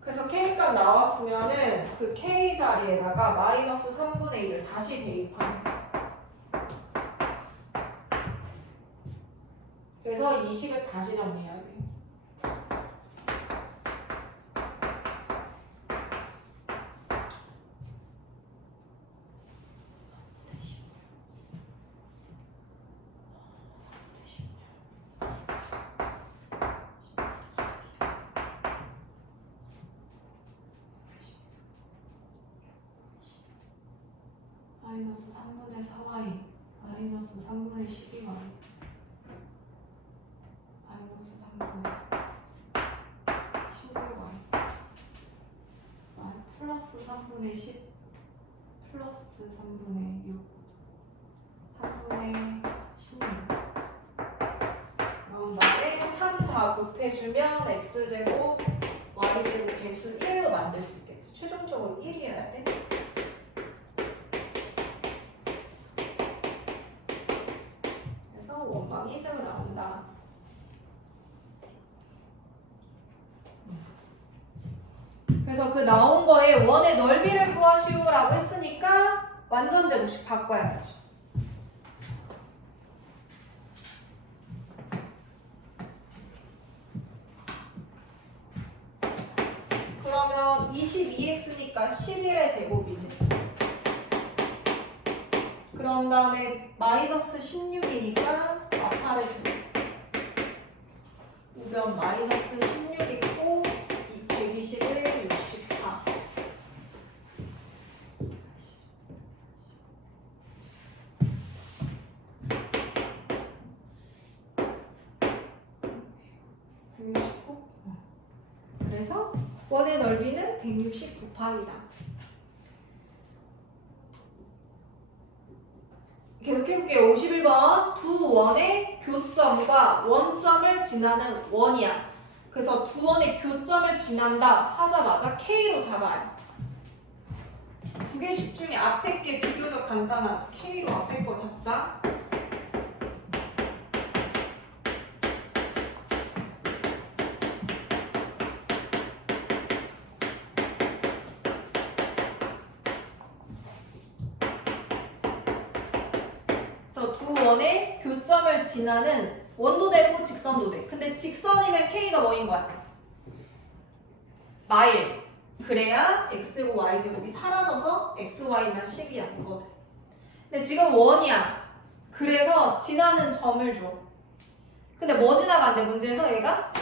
그래서 K값 나왔으면은 그 K 자리에다가 마이너스 3분의 1을 다시 대입하는 거야. 그래서 이 식을 다시 정리해야 돼. 마이너스 3분의 4y 마이너스 3분의 12y 마이너스 3분의 16y 플러스 3분의 10 플러스 3분의 6 3분의 16 그런 다음에 3 다 곱해주면 x제곱 y제곱 개수 1로 만들 수 있겠지. 최종적으로 1이어야 돼. 원방이 새로 나온다. 그래서 그 나온 거에 원의 넓이를 구하시오라고 했으니까 완전 제곱식 바꿔야겠죠. 그러면 22x니까 11의 제곱이지. 그런 다음에 마이너스 16이니까 8의 제곱. 우변 마이너스 16 있고 120에 64. 그래서 원의 넓이는 169파이다. 계속 해볼게요. 51번. 두 원의 교점과 원점을 지나는 원이야. 그래서 두 원의 교점을 지난다 하자마자 K로 잡아요. 두 개씩 중에 앞에 게 비교적 간단하지. K로 앞에 거 잡자. 그래서 두 원의 교점을 지나는 원도 되고 직선도 돼. 근데 직선이면 K가 뭐인 거야? 마일. 그래야 X제곱 Y제곱이 사라져서 XY만 식이 나거든. 근데 지금 원이야. 그래서 지나는 점을 줘. 근데 뭐 지나간대 문제에서 얘가?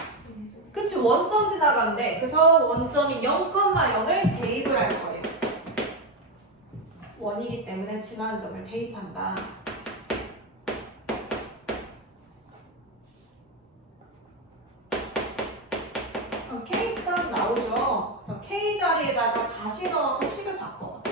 그치, 원점 지나간대. 그래서 원점이 0,0을 대입을 할 거예요. 원이기 때문에 지나는 점을 대입한다. 그럼 K값 나오죠? 그래서 K 자리에다가 다시 넣어서 식을 바꿔.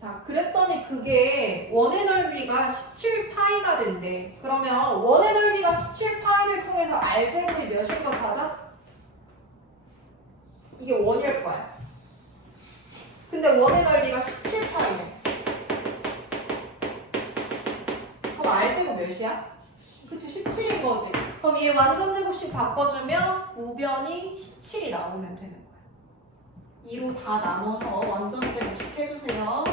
자, 그랬더니 그게 원의 넓이가 17파이가 된대. 그러면 원의 넓이가 17파이를 통해서 R제곱이 몇인 거 찾아? 이게 원일 거야. 근데 원의 넓이가 17파이래. 그럼 R제곱 몇이야? 그치, 17인 거지. 그럼 얘 완전제곱식 바꿔주면 우변이 17이 나오면 되는 거야. 2로 다 나눠서 완전제곱식 해주세요.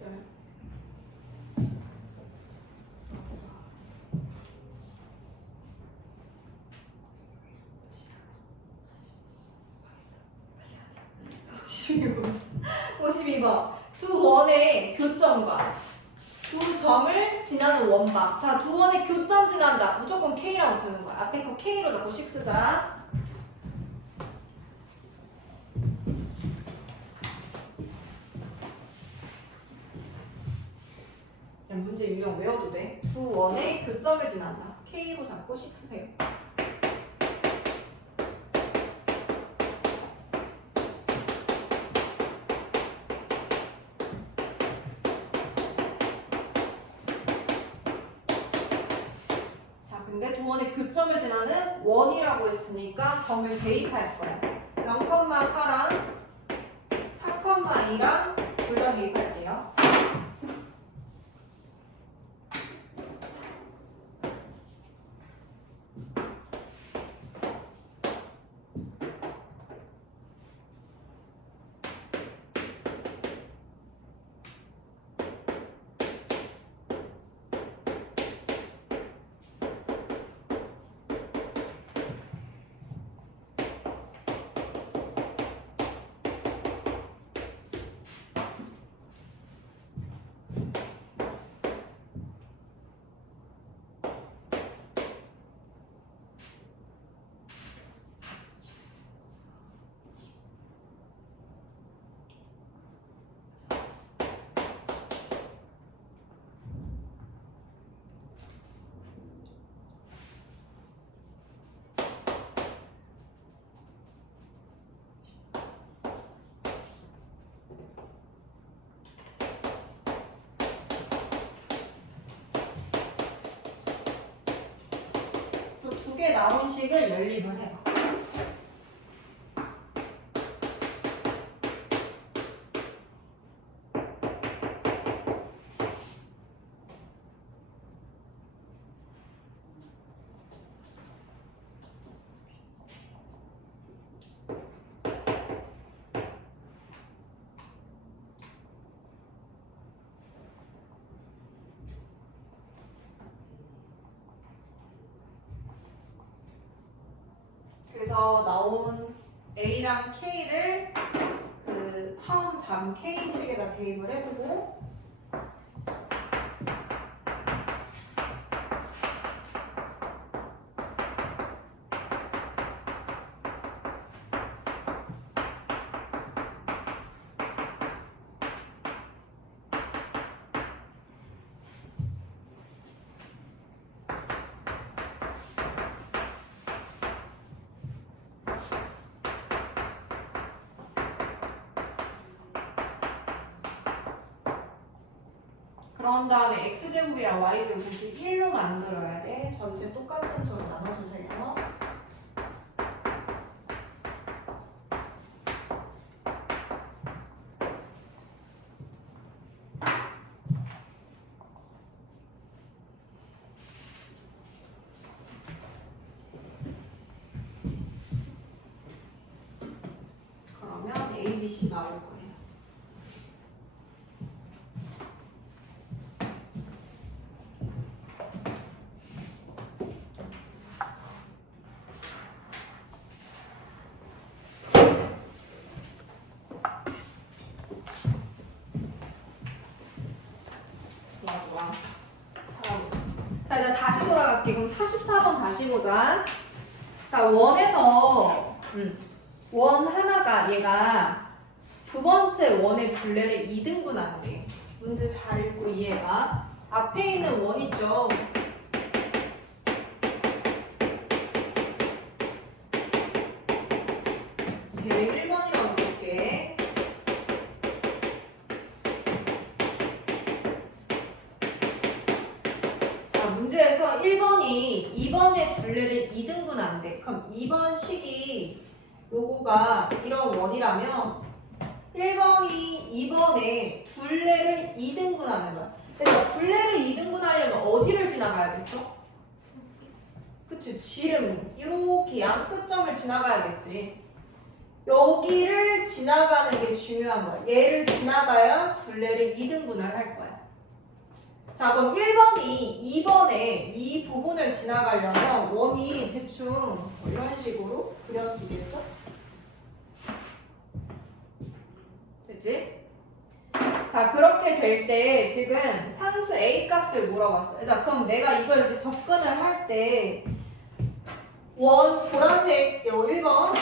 됐어요? 두 원의 교점과 두 점을 지나는 원방. 자, 두 원의 교점 지난다. 무조건 K라고 두는 거야. 앞에 거 K로 잡고 식 쓰자. 야, 문제 유형 외워도 돼. 두 원의 교점을 지난다. K로 잡고 식 쓰세요. 근데 두 원의 교점을 지나는 원이라고 했으니까 점을 대입할 거야. 0,4랑 3,2랑 둘 다 대입할게요. 두 개 나온 식을 연립을 해봐. 여기서 나온 A랑 K를 그 처음 잡은 K식에다 대입을 해보고 그런 다음에 x제곱이랑 y제곱 91로 만들어야 돼. 전체 똑같은 수로 나눠주세요. 그러면 A, B, C 나올 거예요. 좋아. 잘하고 있어. 자, 일단 다시 돌아갈게. 그럼 44번 다시 보자. 자, 원에서 원 하나가 얘가 두 번째 원의 둘레를 2등분한대. 문제 잘 읽고 이해해봐. 앞에 있는 원 있죠? 걔를 1번이라고 볼게. 문제에서 1번이 2번의 둘레를 2등분한대. 그럼 2번 식이 요거가 이런 원이라면 1번이 2번에 둘레를 2등분하는 거야. 그러니까 둘레를 2등분하려면 어디를 지나가야겠어? 그치, 지름 이렇게 양 끝점을 지나가야겠지. 여기를 지나가는 게 중요한 거야. 얘를 지나가야 둘레를 2등분을 할 거야. 자, 그럼 1번이 2번에 이 부분을 지나가려면 원이 대충 이런 식으로 그려지겠죠? 됐지? 자, 그렇게 될 때 지금 상수 A 값을 물어봤어. 그럼 내가 이걸 이제 접근을 할 때 원 보라색 요 1번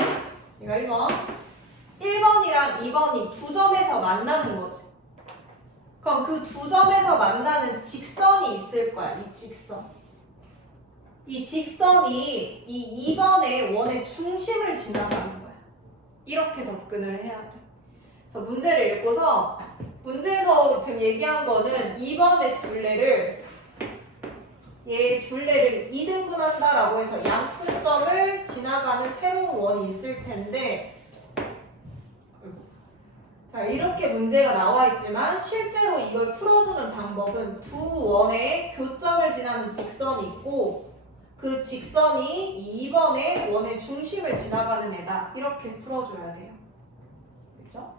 얘가 1번 1번이랑 2번이 두 점에서 만나는 거지. 그럼 그 두 점에서 만나는 직선이 있을 거야. 이 직선. 이 직선이 이 2번의 원의 중심을 지나가는 거야. 이렇게 접근을 해야 돼. 그래서 문제를 읽고서 문제에서 지금 얘기한 거는 2번의 둘레를 얘 둘레를 2등분한다라고 해서 양 끝점을 지나가는 새로운 원이 있을 텐데 자, 이렇게 문제가 나와 있지만 실제로 이걸 풀어주는 방법은 두 원의 교점을 지나는 직선이 있고 그 직선이 2번의 원의 중심을 지나가는 애다. 이렇게 풀어줘야 돼요. 그렇죠?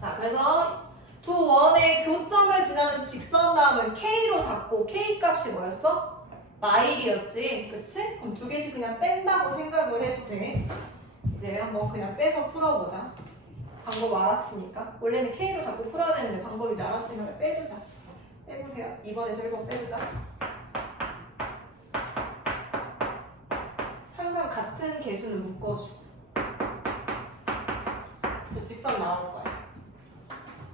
자, 그래서 두 원의 교점을 지나는 직선 다음은 K로 잡고 K 값이 뭐였어? 마일이었지. 그치? 그럼 두 개씩 그냥 뺀다고 생각을 해도 돼. 이제 한번 그냥 빼서 풀어보자. 방법 알았으니까. 원래는 K로 자꾸 풀어야 되는데 방법 이제 알았으니까 빼주자. 빼보세요. 2번에서 1번 빼주자. 항상 같은 개수는 묶어주고. 그 직선 나올 거야.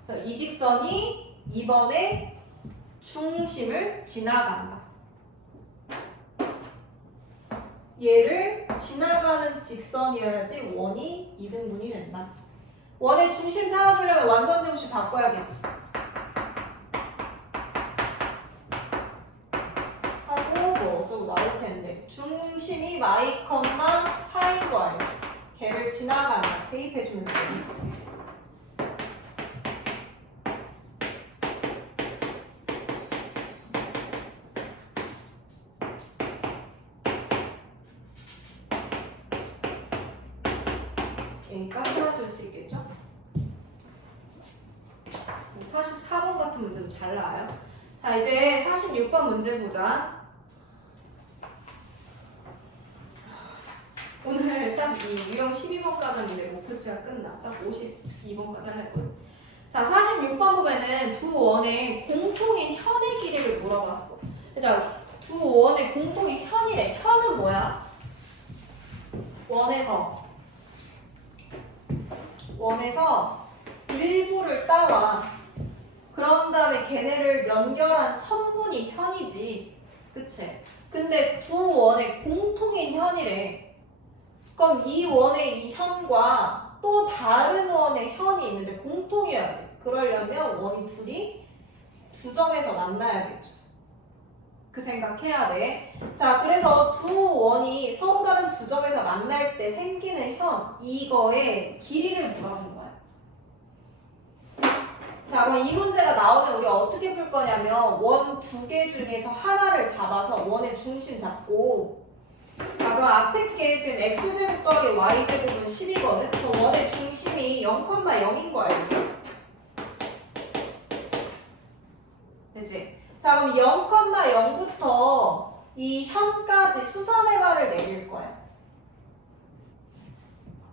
그래서 이 직선이 2번의 중심을 지나간다. 얘를 지나가는 직선이어야지 원이 2등분이 된다. 원의 중심 찾아주려면 완전 제곱식 바꿔야겠지. 하고 뭐 어쩌고 나올 텐데 중심이 마이 컴마 4인 거 알고 걔를 지나간다. 대입해주면 돼. 얘가 풀어줄 수 있겠죠? 44번 같은 문제도 잘 나와요. 자, 이제 46번 문제 보자. 오늘 딱 이 유형 12번까지 하는데 목표치가 끝나. 딱 52번까지 하는 거예요. 자, 46번 보면은 두 원의 공통인 현의 길이를 물어봤어. 자, 두 원의 공통인 현이래. 현은 뭐야? 원에서 일부를 따와. 그런 다음에 걔네를 연결한 선분이 현이지. 그치? 근데 두 원의 공통인 현이래. 그럼 이 원의 이 현과 또 다른 원의 현이 있는데 공통이어야 돼. 그러려면 원이 둘이 두 점에서 만나야겠죠. 그 생각해야 돼. 자, 그래서 두 원이 서로 다른 두 점에서 만날 때 생기는 현, 이거의 길이를 물어본 거야. 자, 그럼 이 문제가 나오면 우리가 어떻게 풀 거냐면 원 두 개 중에서 하나를 잡아서 원의 중심 잡고, 자, 그럼 앞에 게 지금 x제곱 더하기 y제곱은 10이거든? 그럼 원의 중심이 0,0인 거 알죠? 됐지? 자, 그럼 0,0부터 이 현까지 수선의 발을 내릴 거야.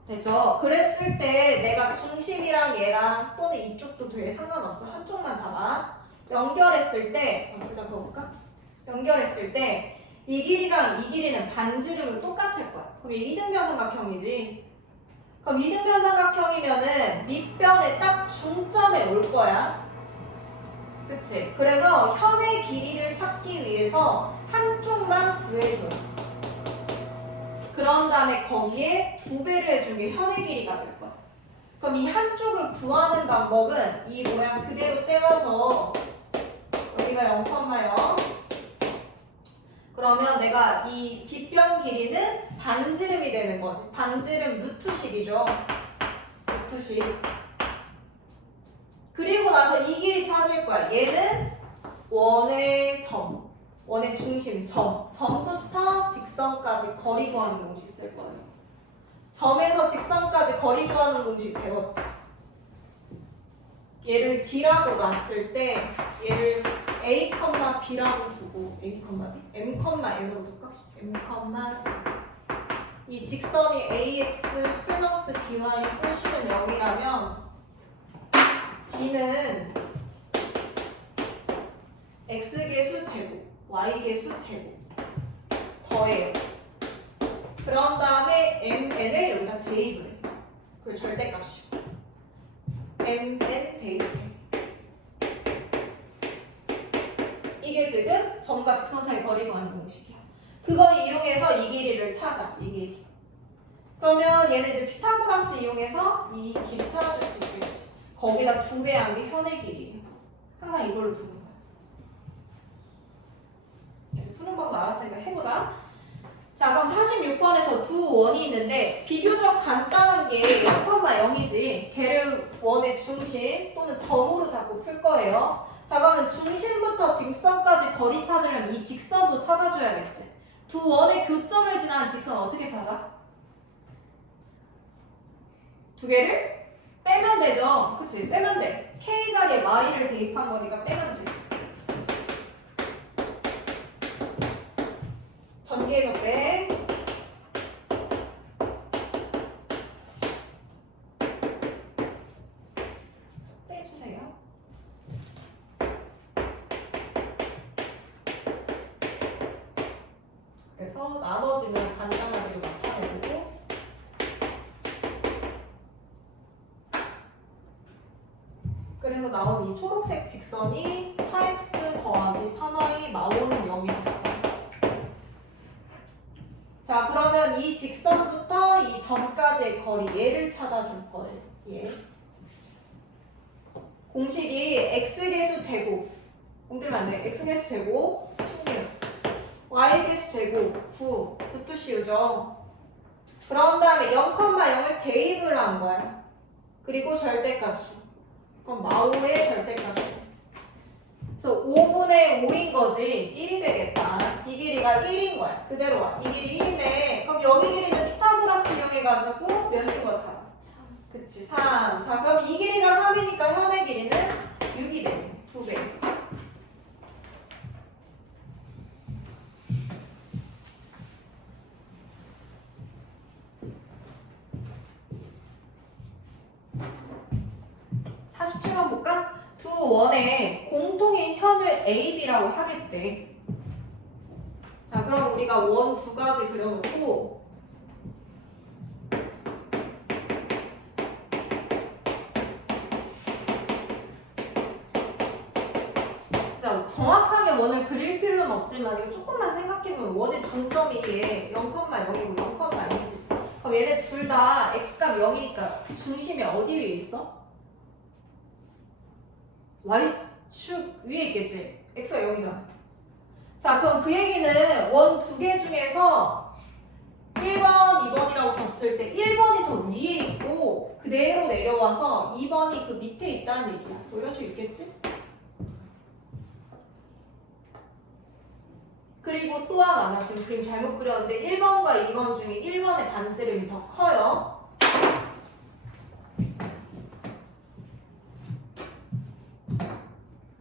되죠? 그랬을 때 내가 중심이랑 얘랑 또는 이쪽도 돼. 상관없어. 한쪽만 잡아. 연결했을 때, 일단 그어볼까? 연결했을 때 이 길이랑 이 길이는 반지름으로 똑같을 거야. 그럼 이게 이등변 삼각형이지. 그럼 이등변 삼각형이면은 밑변에 딱 중점에 올 거야. 그치? 그래서 현의 길이를 찾기 위해서 한쪽만 구해줘요. 그런 다음에 거기에 2배를 해준 게 현의 길이가 될 거야. 그럼 이 한쪽을 구하는 방법은 이 모양 그대로 떼와서 여기가 0,0 그러면 내가 이 빗변 길이는 반지름이 되는 거지. 반지름 루트식이죠. 루트식. 그리고 나서 이 길이 찾을 거야. 얘는 원의 점, 원의 중심, 점부터 직선까지 거리 구하는 공식 쓸 거예요. 점에서 직선까지 거리 구하는 공식 배웠지. 얘를 D라고 놨을 때 얘를 A, B라고 두고 A, B, M으로 둘까? M, 이 직선이 AX 플러스 BY 꼴씨는 0이라면 D는 X개수 제곱, Y개수 제곱 더해요. 그런 다음에 MN을 여기다 대입을 해. 그리고 절대값이 MN 대입을 해. 이게 지금 점과 직선 사이 거리 구하는 공식이야. 그거 이용해서 이 길이를 찾아. 이 길이. 그러면 얘는 이제 피타고라스 이용해서 이 길이 찾아줄 수 있겠지. 거기다 2배 한 게 현의 길이에요. 항상 이걸로 푸는 거야. 푸는 방법 알았으니까 해보자. 자, 그럼 46번에서 두 원이 있는데 비교적 간단한 게 0,0이지. 걔를 원의 중심 또는 점으로 잡고 풀 거예요. 자, 그러면 중심부터 직선까지 거리 찾으려면 이 직선도 찾아줘야겠지. 두 원의 교점을 지나는 직선 어떻게 찾아? 두 개를 빼면 되죠. 그치? 빼면 돼. K 자리에 Y를 대입한 거니까 빼면 돼. 전개해서 빼. 빼주세요. 그래서 나눠지면 간단하게 나타내고 그래서 나온 이 초록색 직선이 4x 더하기 3y 마오는 0이다. 자, 그러면 이 직선부터 이 점까지의 거리 얘를 찾아줄 거예요. 얘. 공식이 x개수 제곱 공들면 안 돼. x개수 제곱 16 y개수 제곱 9 루트 씌우죠. 그런 다음에 0,0을 대입을 한 거야. 그리고 절대값이. 그럼 마오의 절대값이. 그래서 5분의 5인 거지 1이 되겠다. 이 길이가 1인 거야. 그대로 와. 이 길이 1이네. 그럼 여기 길이는 피타고라스 이용해가지고 몇인 거 찾아? 그치 3. 자, 그럼 이 길이가 3이니까 현의 길이는 6이 되네. 2배에서. 47번 볼까? 두 원의 공통인 현을 AB라고 하겠대. 자, 그럼 우리가 원 두 가지 그려놓고 정확하게 원을 그릴 필요는 없지만 이거 조금만 생각해보면 원의 중점이 얘 0,0이고 0,1이지. 그럼 얘네 둘 다 x값 0이니까 중심이 어디 위에 있어? y축 위에 있겠지? x가 0이잖아. 자, 그럼 그 얘기는 원 두 개 중에서 1번, 2번이라고 뒀을 때 1번이 더 위에 있고 그대로 내려와서 2번이 그 밑에 있다는 얘기야. 보여줄 수 있겠지? 그리고 또 하나, 나 지금 그림 잘못 그렸는데 1번과 2번 중에 1번의 반지름이 더 커요.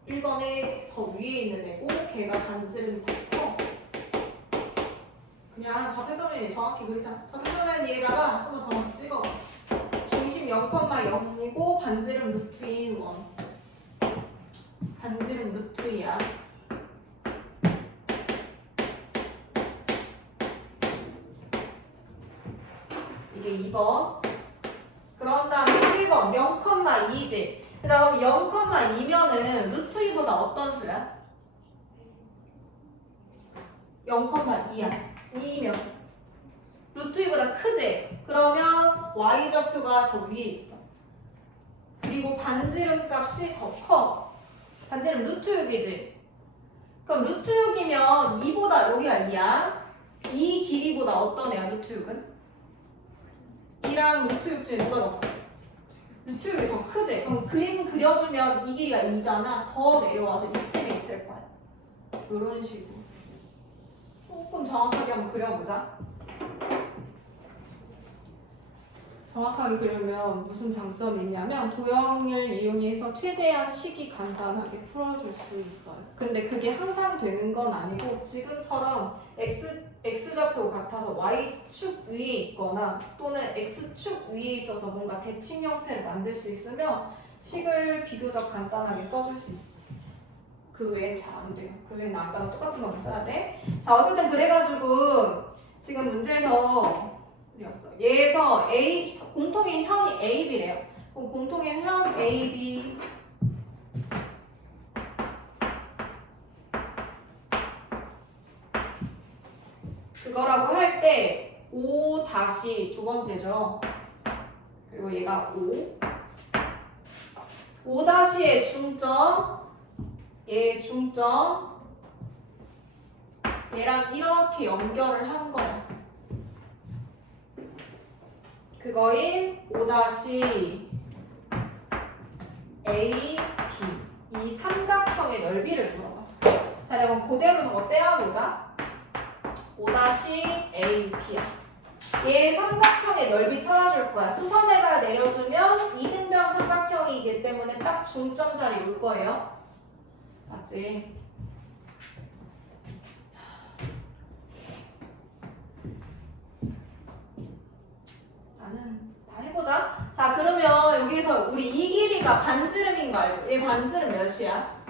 1번에 더 위에 있는 애고 걔가 반지름이 더 커. 그냥 좌표평면 정확히 그리자. 좌표평면 위에다가 한번 정확히 찍어. 중심 0,0이고 반지름 루트인 원. 반지름 루트이야. 이게 2번. 그런 다음에 1번 0,2지. 그 다음 0,2면은 루트 2보다 어떤 수야? 0,2야. 2면 루트 2보다 크지? 그러면 y좌표가 더 위에 있어. 그리고 반지름 값이 더 커. 반지름 루트 6이지? 그럼 루트 6이면 2보다 여기가 2야. 2 길이보다 어떤 애야 루트 6은? 2랑 루트 6 중에 누가 더 커? 루트 6이 더 크지? 그럼 그림 그려주면 이 길이가 2잖아. 더 내려와서 이쯤에 있을 거야. 이런 식으로. 조금 정확하게 한번 그려보자. 정확하게 그리면 무슨 장점이 있냐면 도형을 이용해서 최대한 식이 간단하게 풀어줄 수 있어요. 근데 그게 항상 되는 건 아니고 지금처럼 x좌표 같아서 y축 위에 있거나 또는 x축 위에 있어서 뭔가 대칭 형태를 만들 수 있으면 식을 비교적 간단하게 써줄 수 있어. 그 외엔 잘 안 돼요. 그 외에는 아까랑 똑같은 걸 써야 돼. 자, 어쨌든 그래가지고 지금 문제에서 얘에서 공통인 현이 AB래요. 그럼 공통인 현 AB 그거라고 할 때 5 다시 두 번째죠. 그리고 얘가 5 다시의 중점 얘의 중점 얘랑 이렇게 연결을 한 거야. 그거인 5-AB 이 삼각형의 넓이를 물어봤어. 자, 내가 그대로 저거 떼어보자. 5-AB야. 얘 삼각형의 넓이 찾아줄 거야. 수선해가 내려주면 이등변 삼각형이기 때문에 딱 중점 자리 올 거예요. 맞지? 나는 다 해보자. 자, 그러면 여기서 우리 이 길이가 반지름인 거 알죠? 얘 반지름 몇이야?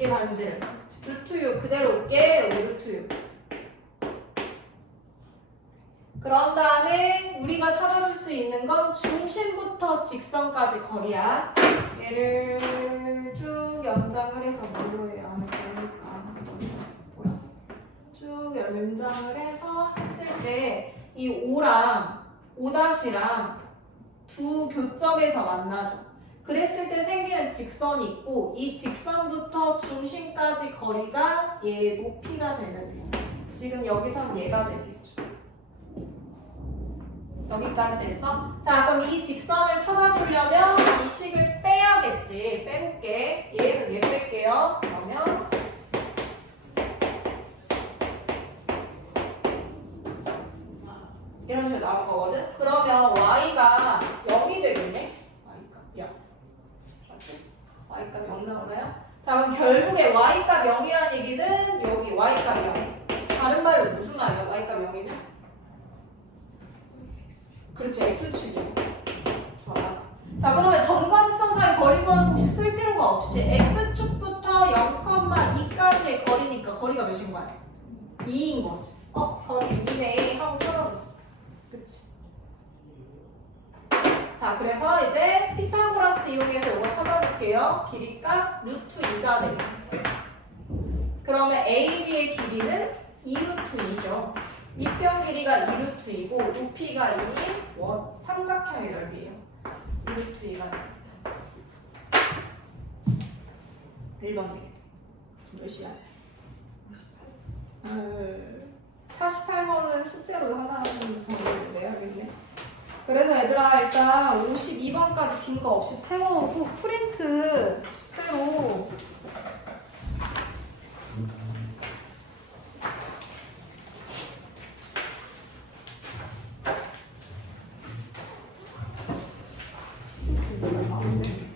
얘 반지름 루트 6 그대로 올게. 여기 루트 6. 그런 다음에 우리가 찾아줄 수 있는 건 중심부터 직선까지 거리야. 얘를 쭉 연장을 해서 뭘로 해야 될까? 쭉 연장을 해서 했을 때 이 5랑 5-랑 두 교점에서 만나죠. 그랬을 때 생기는 직선이 있고 이 직선부터 중심까지 거리가 얘의 높이가 되는 얘. 지금 여기선 얘가 되겠죠. 여기까지 됐어? 자, 그럼 이 직선을 찾아주려면 이 식을 빼야겠지. 빼볼게. 얘에서 얘 뺄게요. 그러면 이런 식으로 나올 거거든? 그러면 y가 0이 되겠네? y값 0. 맞지? y값 0 나오나요? 자, 그럼 결국에 y값 0이라는 얘기는 여기 y값 0. 다른 말로 무슨 말이야? y값 0이면? 그렇지, x축이야. 좋아, 맞아. 자, 그러면 점과 직선 사이 없이 x축부터 0,2까지의 거리니까 거리가 몇인 거야? 2인 거지. 거리 2네 하고 찾아줬어. 그치? 자, 그래서 이제 피타고라스 이용해서 이거 찾아볼게요. 길이가 루트 2가 되고. 그러면 AB의 길이는 2루트 2죠. 밑변 길이가 2루트 2고 높이가 2인 삼각형의 넓이에요. 2루트 2가 됩니다. 1번 되겠다. 몇 시야? 48번은 숙제로 하나 정도 내야겠네. 그래서 얘들아 일단 52번까지 빈 거 없이 채워오고 프린트 숙제로 어디가 갔는데?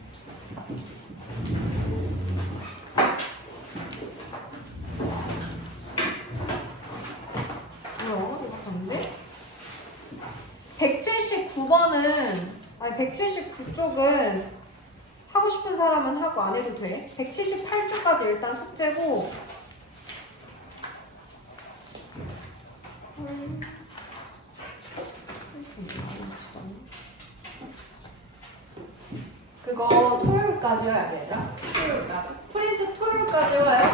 179번은 아니 179쪽은 하고 싶은 사람은 하고 안 해도 돼. 178쪽까지 일단 숙제고 그거 토요일까지 해야 돼, 얘들아. 토요일까지. 프린트 토요일까지 해요.